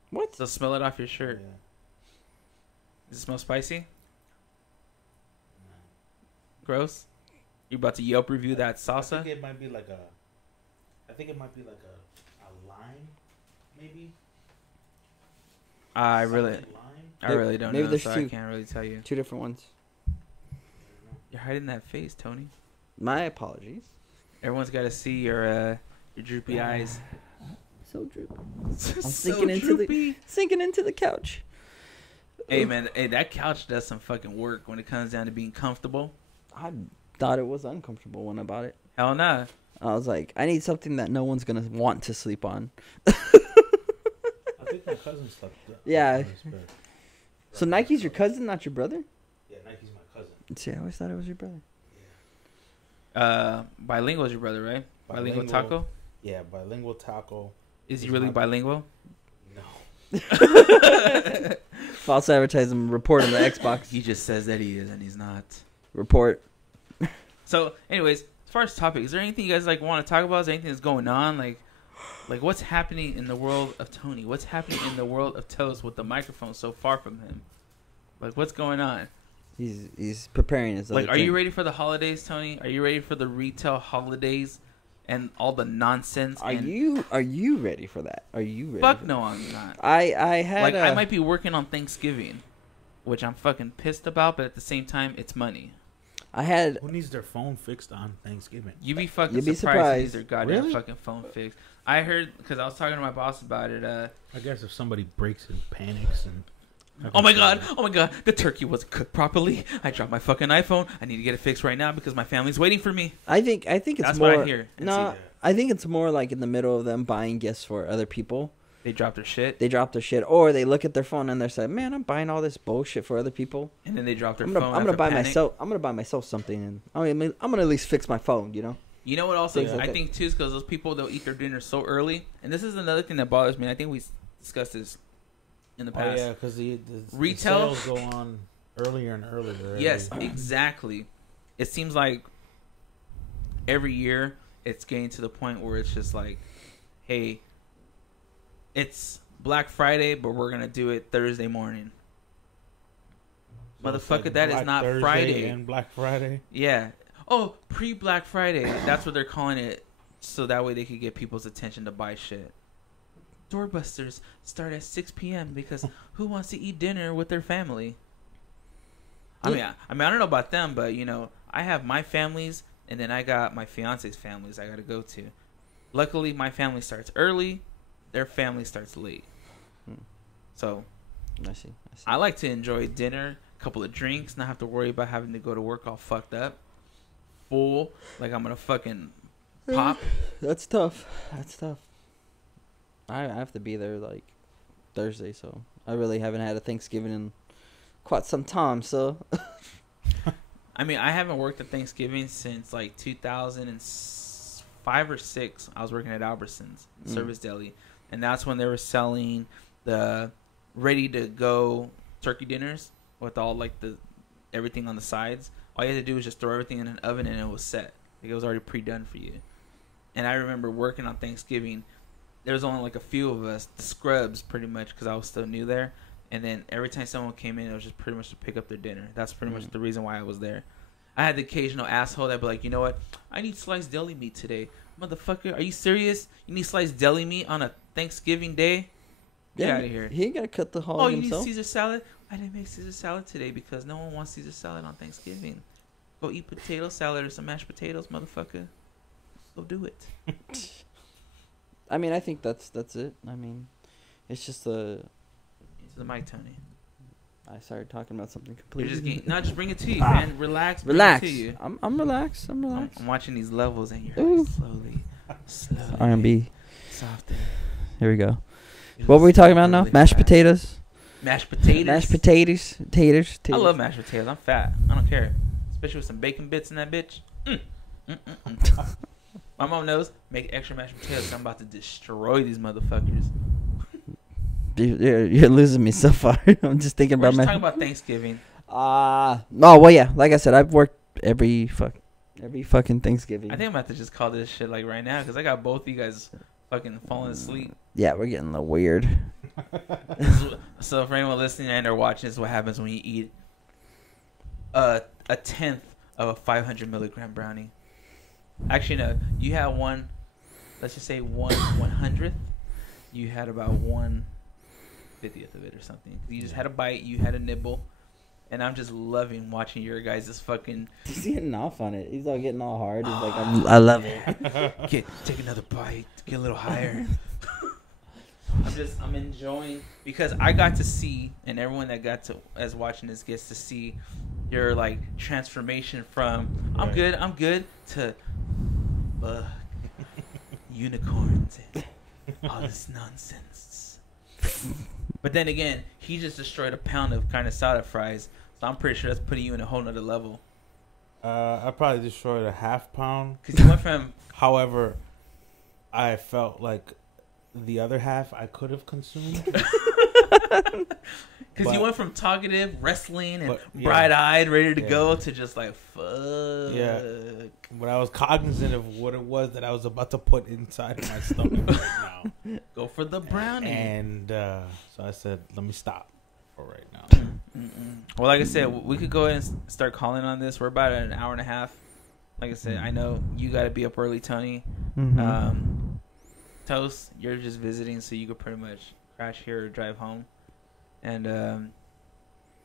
What? So smell it off your shirt. Yeah. Does it smell spicy? Gross? You about to Yelp review that I salsa? think it might be like a lime, maybe. I really Salted lime? don't Maybe know, there's so I two. can't really tell you. Two different ones. You're hiding that face, Tony. My apologies. Everyone's got to see your droopy eyes. So droopy. So sinking into droopy. Sinking into the couch. Hey man, that couch does some fucking work when it comes down to being comfortable. I thought it was uncomfortable when I bought it. Hell nah. I was like, I need something that no one's gonna want to sleep on. I think my cousin slept. Yeah. on his bed. So Nike's your cousin, not your brother? Yeah, Nike's my cousin. See, I always thought it was your brother. Bilingual is your brother, right? Bilingual Bilingual. taco. Yeah, bilingual taco. Is he He's really my- bilingual? No. False advertising report on the Xbox. He just says that he is, and he's not. Report. So, anyways, as far as topic, is there anything you guys like want to talk about? Is there anything that's going on? Like what's happening in the world of Tony? What's happening in the world of Toast with the microphone so far from him? Like, what's going on? He's preparing his. Like, other are you drink. ready for the holidays, Tony? Are you ready for the retail holidays? and all the nonsense. Are and you ready for that? Are you ready? Fuck no, I'm not. I had like I might be working on Thanksgiving, which I'm fucking pissed about, but at the same time, it's money. I had. Who needs their phone fixed on Thanksgiving? You'd be fucking You'd be surprised. Who needs surprised. their goddamn Really? fucking phone fixed. I heard because I was talking to my boss about it. I guess if somebody breaks and panics and. Oh my god! The turkey wasn't cooked properly. I dropped my fucking iPhone. I need to get it fixed right now because my family's waiting for me. I think it's That's more. what I hear and No, see. I think it's more like in the middle of them buying gifts for other people. They dropped their shit, They drop their shit, or they look at their phone and they're saying, "Man, I'm buying all this bullshit for other people. and then they dropped their I'm phone. gonna after buy panic. myself. I'm gonna buy myself something, and I'm gonna at least fix my phone. You know." You know what? Also, Things like I that. think too is because those people they'll eat their dinner so early, and this is another thing that bothers me. I think we discussed this in the Oh past. yeah, because the Retail- sales go on earlier and earlier. Yes, exactly. It seems like every year it's getting to the point where it's just like, hey, it's Black Friday, but we're gonna do it Thursday morning. So it's Motherfucker, like that is Black not Thursday Friday. and Black Friday. Yeah. Oh, pre-Black Friday. That's what they're calling it, so that way they could get people's attention to buy shit. Doorbusters start at 6 p.m. because who wants to eat dinner with their family? I mean, I don't know about them, but you know, I have my families, and then I got my fiance's families I got to go to. Luckily, my family starts early. Their family starts late. So I see. I like to enjoy dinner, a couple of drinks, not have to worry about having to go to work all fucked up, full, like I'm gonna fucking pop. That's tough. I have to be there like Thursday, so I really haven't had a Thanksgiving in quite some time. So I mean, I haven't worked at Thanksgiving since like 2005 or 6. I was working at Albertsons Service Deli, and that's when they were selling the ready-to-go turkey dinners with all like the everything on the sides. All you had to do was just throw everything in an oven, and it was set. Like, it was already pre-done for you. And I remember working on Thanksgiving. There was only like a few of us, the scrubs, pretty much, because I was still new there. And then every time someone came in, it was just pretty much to pick up their dinner. That's pretty much the reason why I was there. I had the occasional asshole that'd be like, you know what? I need sliced deli meat today. Motherfucker, are you serious? You need sliced deli meat on a Thanksgiving day? Get out of here. He ain't gotta cut the hog Oh, you himself. need Caesar salad? I didn't make Caesar salad today because no one wants Caesar salad on Thanksgiving. Go eat potato salad or some mashed potatoes, motherfucker. Go do it. I mean, I think that's it. I mean, it's just Into the mic, Tony. I started talking about something You're completely. just getting, no, just bring it to you, man. Relax. Bring Relax. It to you. I'm relaxed. I'm relaxed. I'm watching these levels and you're Ooh. like slowly. R&B. Softer. Here we go. What were we talking about now? Really Mashed fast. potatoes. Mashed potatoes. Mashed potatoes. Taters. I love mashed potatoes. I'm fat. I don't care. Especially with some bacon bits in that bitch. My mom knows. Make extra mashed potatoes. I'm about to destroy these motherfuckers. You're losing me so far. I'm just thinking We're about just my. talking about Thanksgiving. Oh well, yeah. Like I said, I've worked every fucking Thanksgiving. I think I'm about to just call this shit like right now because I got both of you guys fucking falling asleep. Yeah, we're getting a little weird. So for anyone listening and or watching, this is what happens when you eat a tenth of a 500 milligram brownie. Actually, no. You had one. Let's just say 1/100th. You had about 1/50th of it or something. You just had a bite. You had a nibble. And I'm just loving watching your guys' fucking... He's getting off on it. He's all getting all hard. He's like, I love it. Take another bite. Get a little higher. I'm enjoying... Because I got to see, and everyone that got to... as watching this gets to see your, like, transformation from... I'm good, to... unicorns and all this nonsense. But then again, he just destroyed a pound of kind of soda fries. So I'm pretty sure that's putting you in a whole nother level. I probably destroyed a half pound. Because you went from... However, I felt like the other half I could have consumed. Because you went from talkative, wrestling, and yeah. bright-eyed, ready to Yeah. go, to just like, fuck. Yeah. But I was cognizant of what it was that I was about to put inside my stomach right now. Go for the brownie. And so I said, let me stop for right now. Well, like I said, we could go ahead and start calling on this. We're about an hour and a half. Like I said, I know you got to be up early, Tony. Toast, you're just visiting, so you could pretty much crash here or drive home. And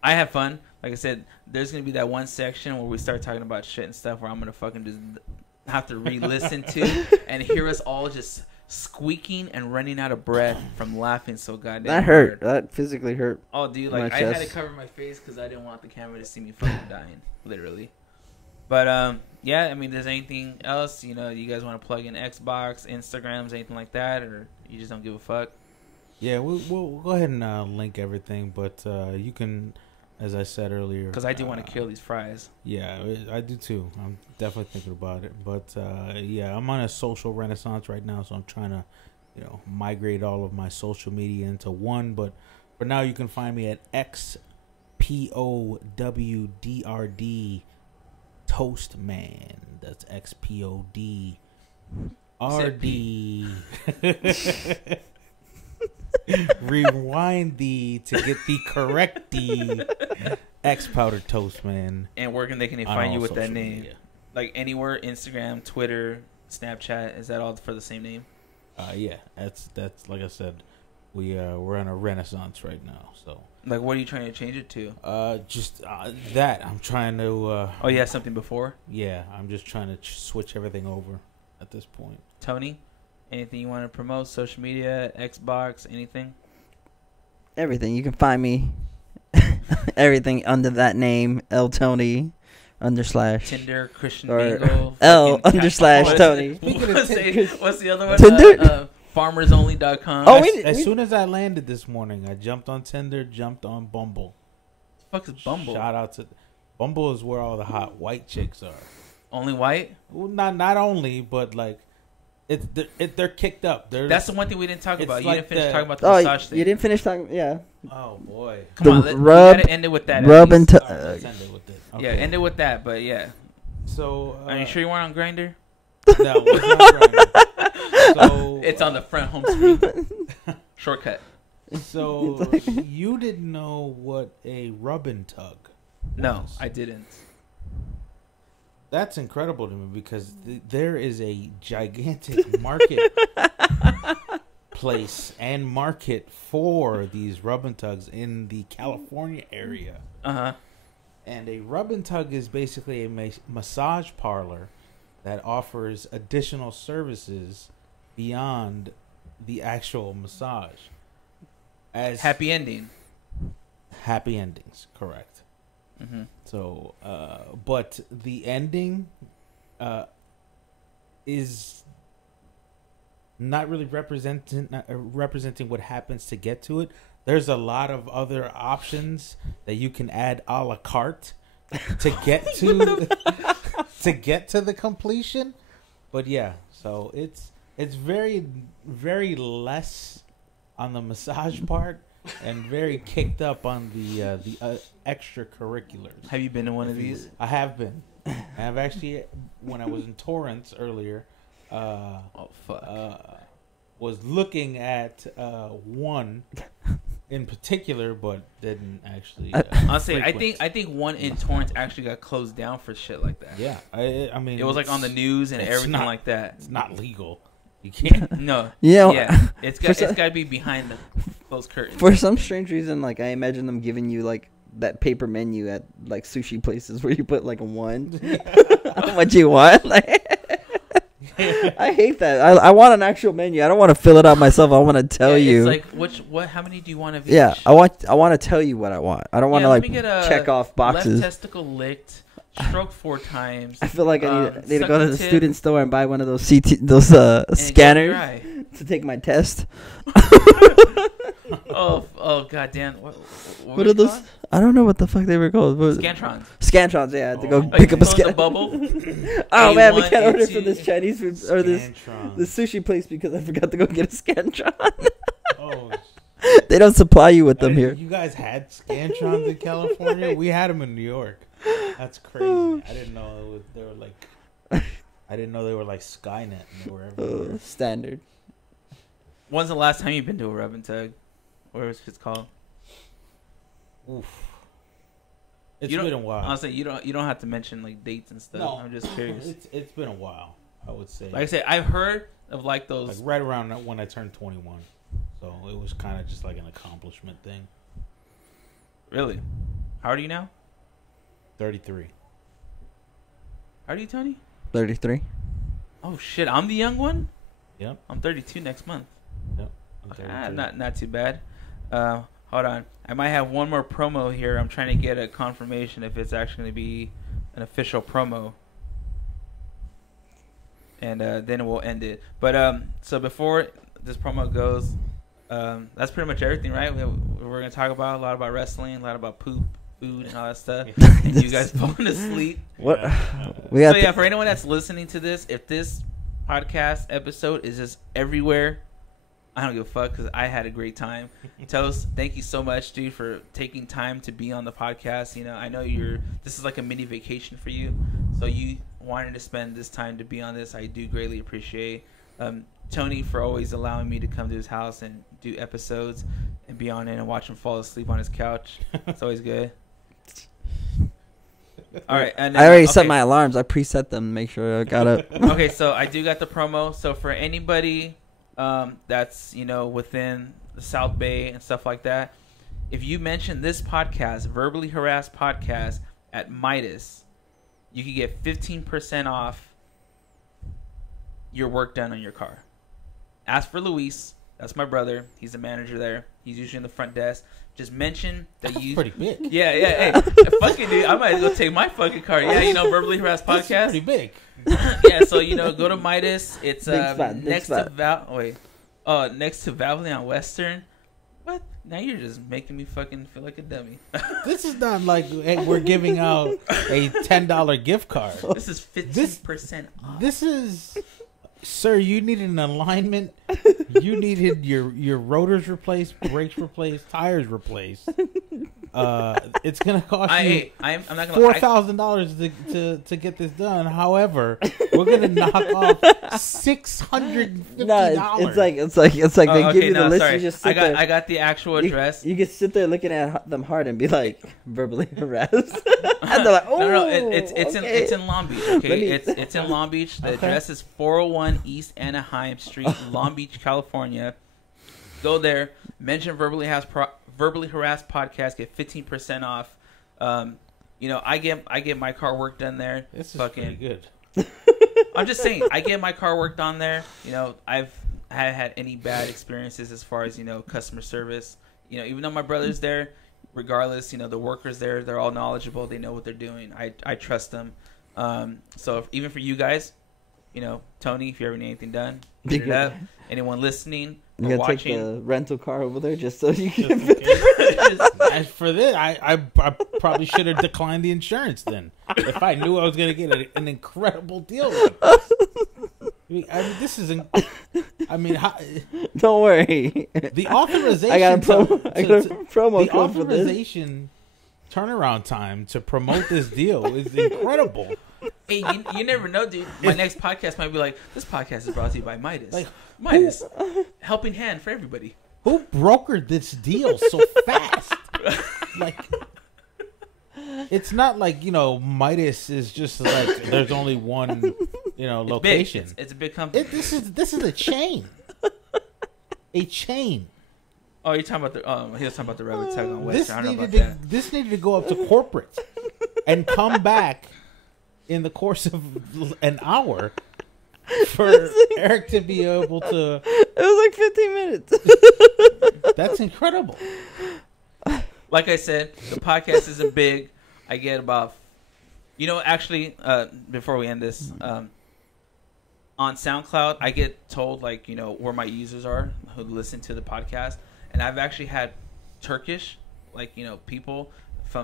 I have fun. Like I said, there's gonna be that one section where we start talking about shit and stuff where I'm gonna fucking just have to re-listen to and hear us all just squeaking and running out of breath from laughing so goddamn That hard. hurt. That physically hurt. Oh, dude, like I had to cover my face because I didn't want the camera to see me fucking dying, literally. But yeah, I mean, there's anything else you guys want to plug in? Xbox, Instagrams, anything like that, or you just don't give a fuck? Yeah, we'll go ahead and link everything, but you can, as I said earlier, Because I do want to kill these fries. Yeah, I do too. I'm definitely thinking about it, but yeah, I'm on a social renaissance right now, so I'm trying to, migrate all of my social media into one. But for now, you can find me at XPOWDRD Toastman. That's XPODRD. Rewind to get the correct X Powder Toast, man. And where can they find you with that name? Media. Like anywhere, Instagram, Twitter, Snapchat. Is that all for the same name? Yeah, that's like I said, we're in a renaissance right now. So like, what are you trying to change it to? Just that I'm trying to. Oh, you had something before? Yeah, I'm just trying to switch everything over at this point. Tony, anything you want to promote? Social media, Xbox, anything? Everything. You can find me. Everything under that name, L Tony / Tinder, Christian Mingle, L / Tony. What's the other one? Tinder. FarmersOnly.com. Oh, as soon as I landed this morning, I jumped on Tinder, jumped on Bumble. What the fuck is Bumble? Shout out to Bumble is where all the hot white chicks are. Only white? Well, not only, but like they're kicked up. That's the one thing we didn't talk about. You like didn't finish talking about the massage thing. You didn't finish talking. Yeah. Oh boy. Come on, we gotta end it with that. Rub and let's end it with it. Okay. Yeah, end it with that. But yeah. So are you sure you weren't on Grindr? No, it's not Grindr. So it's on the front home screen. Shortcut. So you didn't know what a rub and tug was? No, I didn't. That's incredible to me because there is a gigantic market place and market for these rub and tugs in the California area. Uh-huh. And a rub and tug is basically a massage parlor that offers additional services beyond the actual massage. As happy ending. Happy endings, correct. Mm-hmm. So, but the ending is not really representing what happens to get to it. There's a lot of other options that you can add a la carte to get to the completion. But yeah, so it's very, very less on the massage part and very kicked up on the extracurriculars. Have you been to one of these? I have been. I have actually, when I was in Torrance earlier, was looking at one in particular, but didn't actually. Honestly, I think one in Torrance actually got closed down for shit like that. Yeah, I mean, it was like on the news and everything like that. It's not legal. You can't. No. Yeah. It's got to be behind the closed curtains. For some strange reason, like I imagine them giving you like that paper menu at like sushi places where you put like a 1. How much you want? Like, I hate that. I want an actual menu. I don't want to fill it out myself. I want to tell you. It's like how many do you want of each? Yeah, I want to tell you what I want. I don't want to like check off boxes. Left testicle licked, stroke 4 times. I feel like I need to go to the student store and buy one of those scanners to take my test. oh goddamn! What are those? Called? I don't know what the fuck they were called. Scantrons. Scantrons, yeah. I had to go pick up a scan. Bubble. Oh man, we can't order from this Chinese food or this sushi place because I forgot to go get a Scantron. Oh. They don't supply you with them here. You guys had Scantrons in California? We had them in New York. That's crazy. I didn't know they were like. I didn't know they were like Skynet and they were everywhere. Standard. When's the last time you've been to a rub and tug? What was it called? Oof. It's been a while. Honestly, you don't have to mention like dates and stuff. No, I'm just curious. It's been a while. I would say. Like I said, I've heard of like those. Like right around when I turned 21. So it was kind of just like an accomplishment thing. Really? How old are you now? 33. How old are you, Tony? 33. Oh shit, I'm the young one. Yep. I'm 32 next month. Yep. Okay, not too bad. Hold on, I might have one more promo here. I'm trying to get a confirmation if it's actually going to be an official promo, and then we'll end it. But so before this promo goes, that's pretty much everything, right? We're going to talk about a lot about wrestling, a lot about poop, food, and all that stuff. And you guys falling asleep. What? So yeah, for anyone that's listening to this, if this podcast episode is just everywhere, I don't give a fuck because I had a great time. Toast, thank you so much, dude, for taking time to be on the podcast. You know, I know this is like a mini vacation for you, so you wanted to spend this time to be on this. I do greatly appreciate. Tony for always allowing me to come to his house and do episodes and be on it and watch him fall asleep on his couch. It's always good. All right, and then, I already set my alarms. I preset them. Make sure I got up. Okay, so I do got the promo. So for anybody that's within the South Bay and stuff like that, if you mention this podcast, Verbally Harassed Podcast, at Midas, you can get 15% off your work done on your car. Ask for Luis. That's my brother. He's the manager there. He's usually in the front desk. Just mention that That's you. pretty big. Yeah. Hey, fucking dude, I might go take my fucking car. Yeah, Verbally Harassed Podcast. That's pretty big. Yeah, so go to Midas. It's next to next to Valvoline on Western. What? Now you're just making me fucking feel like a dummy. This is not like we're giving out a $10 gift card. This is 15% off. This is, sir, you needed an alignment. You needed your rotors replaced, brakes replaced, tires replaced. It's gonna cost you I'm not gonna $4,000 to get this done. However, we're gonna knock off $650. No, it's like they give you the list. Sorry. You just sit there. I got the actual address. You can sit there looking at them hard and be like verbally harassed. And they're like, oh, no, it's in Long Beach. Okay, Me- it's in Long Beach. The address is 401 East Anaheim Street, Long Beach, California. Go there. Mention Verbally Harassed Podcast. Get 15% off. I get my car work done there. This is pretty good. I'm just saying, I get my car work done there. I haven't had any bad experiences as far as customer service. Even though my brother's there, regardless, the workers there, they're all knowledgeable. They know what they're doing. I trust them. So even for you guys, Tony, if you ever need anything done, hit it up. Anyone listening or you gotta watching, take the rental car over there just so you can. As for this, I probably should have declined the insurance then. If I knew I was gonna get an incredible deal. Like this. Don't worry. The authorization. I got a promo the code for this. authorization turnaround time to promote this deal is incredible. Hey, you never know, dude. My next podcast might be like, this podcast is brought to you by Midas. Midas, helping hand for everybody. Who brokered this deal so fast? It's not like Midas is just like there's only one location. It's a big company. This is a chain. A chain. Oh, you're talking about he was talking about the railroad tag on Western. I don't know about that. This needed to go up to corporate and come back in the course of an hour for Eric to be able to. It was like 15 minutes. That's incredible. Like I said, the podcast isn't big. I get about, actually, before we end this, on SoundCloud, I get told where my users are who listen to the podcast, and I've actually had Turkish, people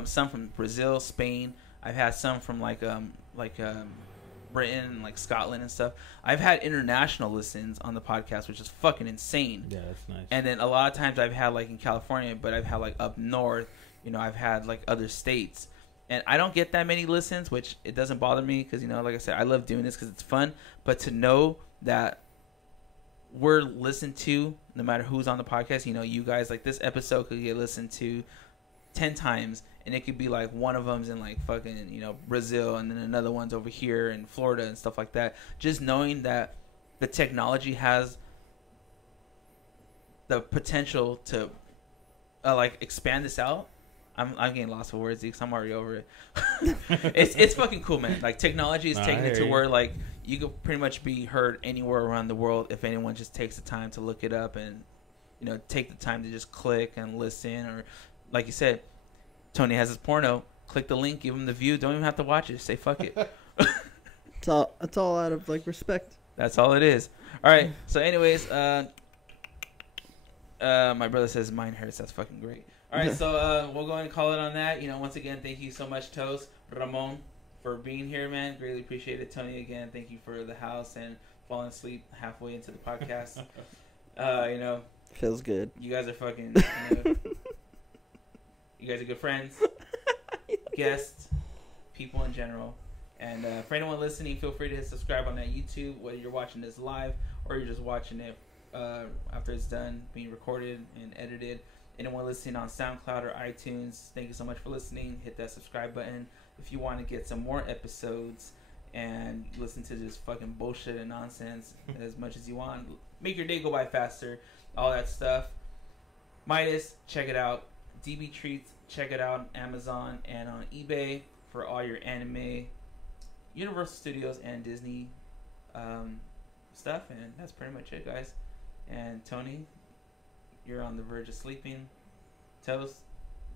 some from Brazil, Spain. I've had some from Britain, Scotland and stuff. I've had international listens on the podcast, which is fucking insane. Yeah, that's nice. And then a lot of times I've had in California, but I've had up north. I've had other states, and I don't get that many listens, which it doesn't bother me because like I said, I love doing this because it's fun. But to know that we're listened to, no matter who's on the podcast, you guys, this episode could get listened to 10 times, and it could be like one of them's in like fucking, you know, Brazil, and then another one's over here in Florida and stuff like that. Just knowing that the technology has the potential to like expand this out. I'm getting lost for words because I'm already over it. It's fucking cool, man. Like technology is taking it to where like you could pretty much be heard anywhere around the world if anyone just takes the time to look it up and, you know, take the time to just click and listen. Or like you said, Tony has his porno. Click the link, give him the view. Don't even have to watch it. Just say fuck it. It's all out of like respect. That's all it is. All right. So, anyways, my brother says mine hurts. That's fucking great. All right. So we'll go ahead and call it on that. You know, once again, thank you so much, Toast Ramon, for being here, man. Greatly appreciate it. Tony, again, thank you for the house and falling asleep halfway into the podcast. You know, feels good. You guys are fucking. You guys are good friends, guests, people in general. And for anyone listening, feel free to hit subscribe on that YouTube, whether you're watching this live or you're just watching it after it's done being recorded and edited. Anyone listening on SoundCloud or iTunes, thank you so much for listening. Hit that subscribe button if you want to get some more episodes and listen to this fucking bullshit and nonsense as much as you want. Make your day go by faster, all that stuff. Midas, check it out. DB Treats, check it out on Amazon and on eBay for all your anime, Universal Studios, and Disney stuff. And that's pretty much it, guys. And Tony, you're on the verge of sleeping. Toast,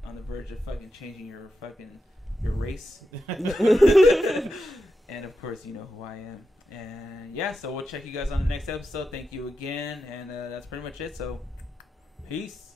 on the verge of fucking changing your race. And of course, you know who I am. And yeah, so we'll check you guys on the next episode. Thank you again. And that's pretty much it. So, peace.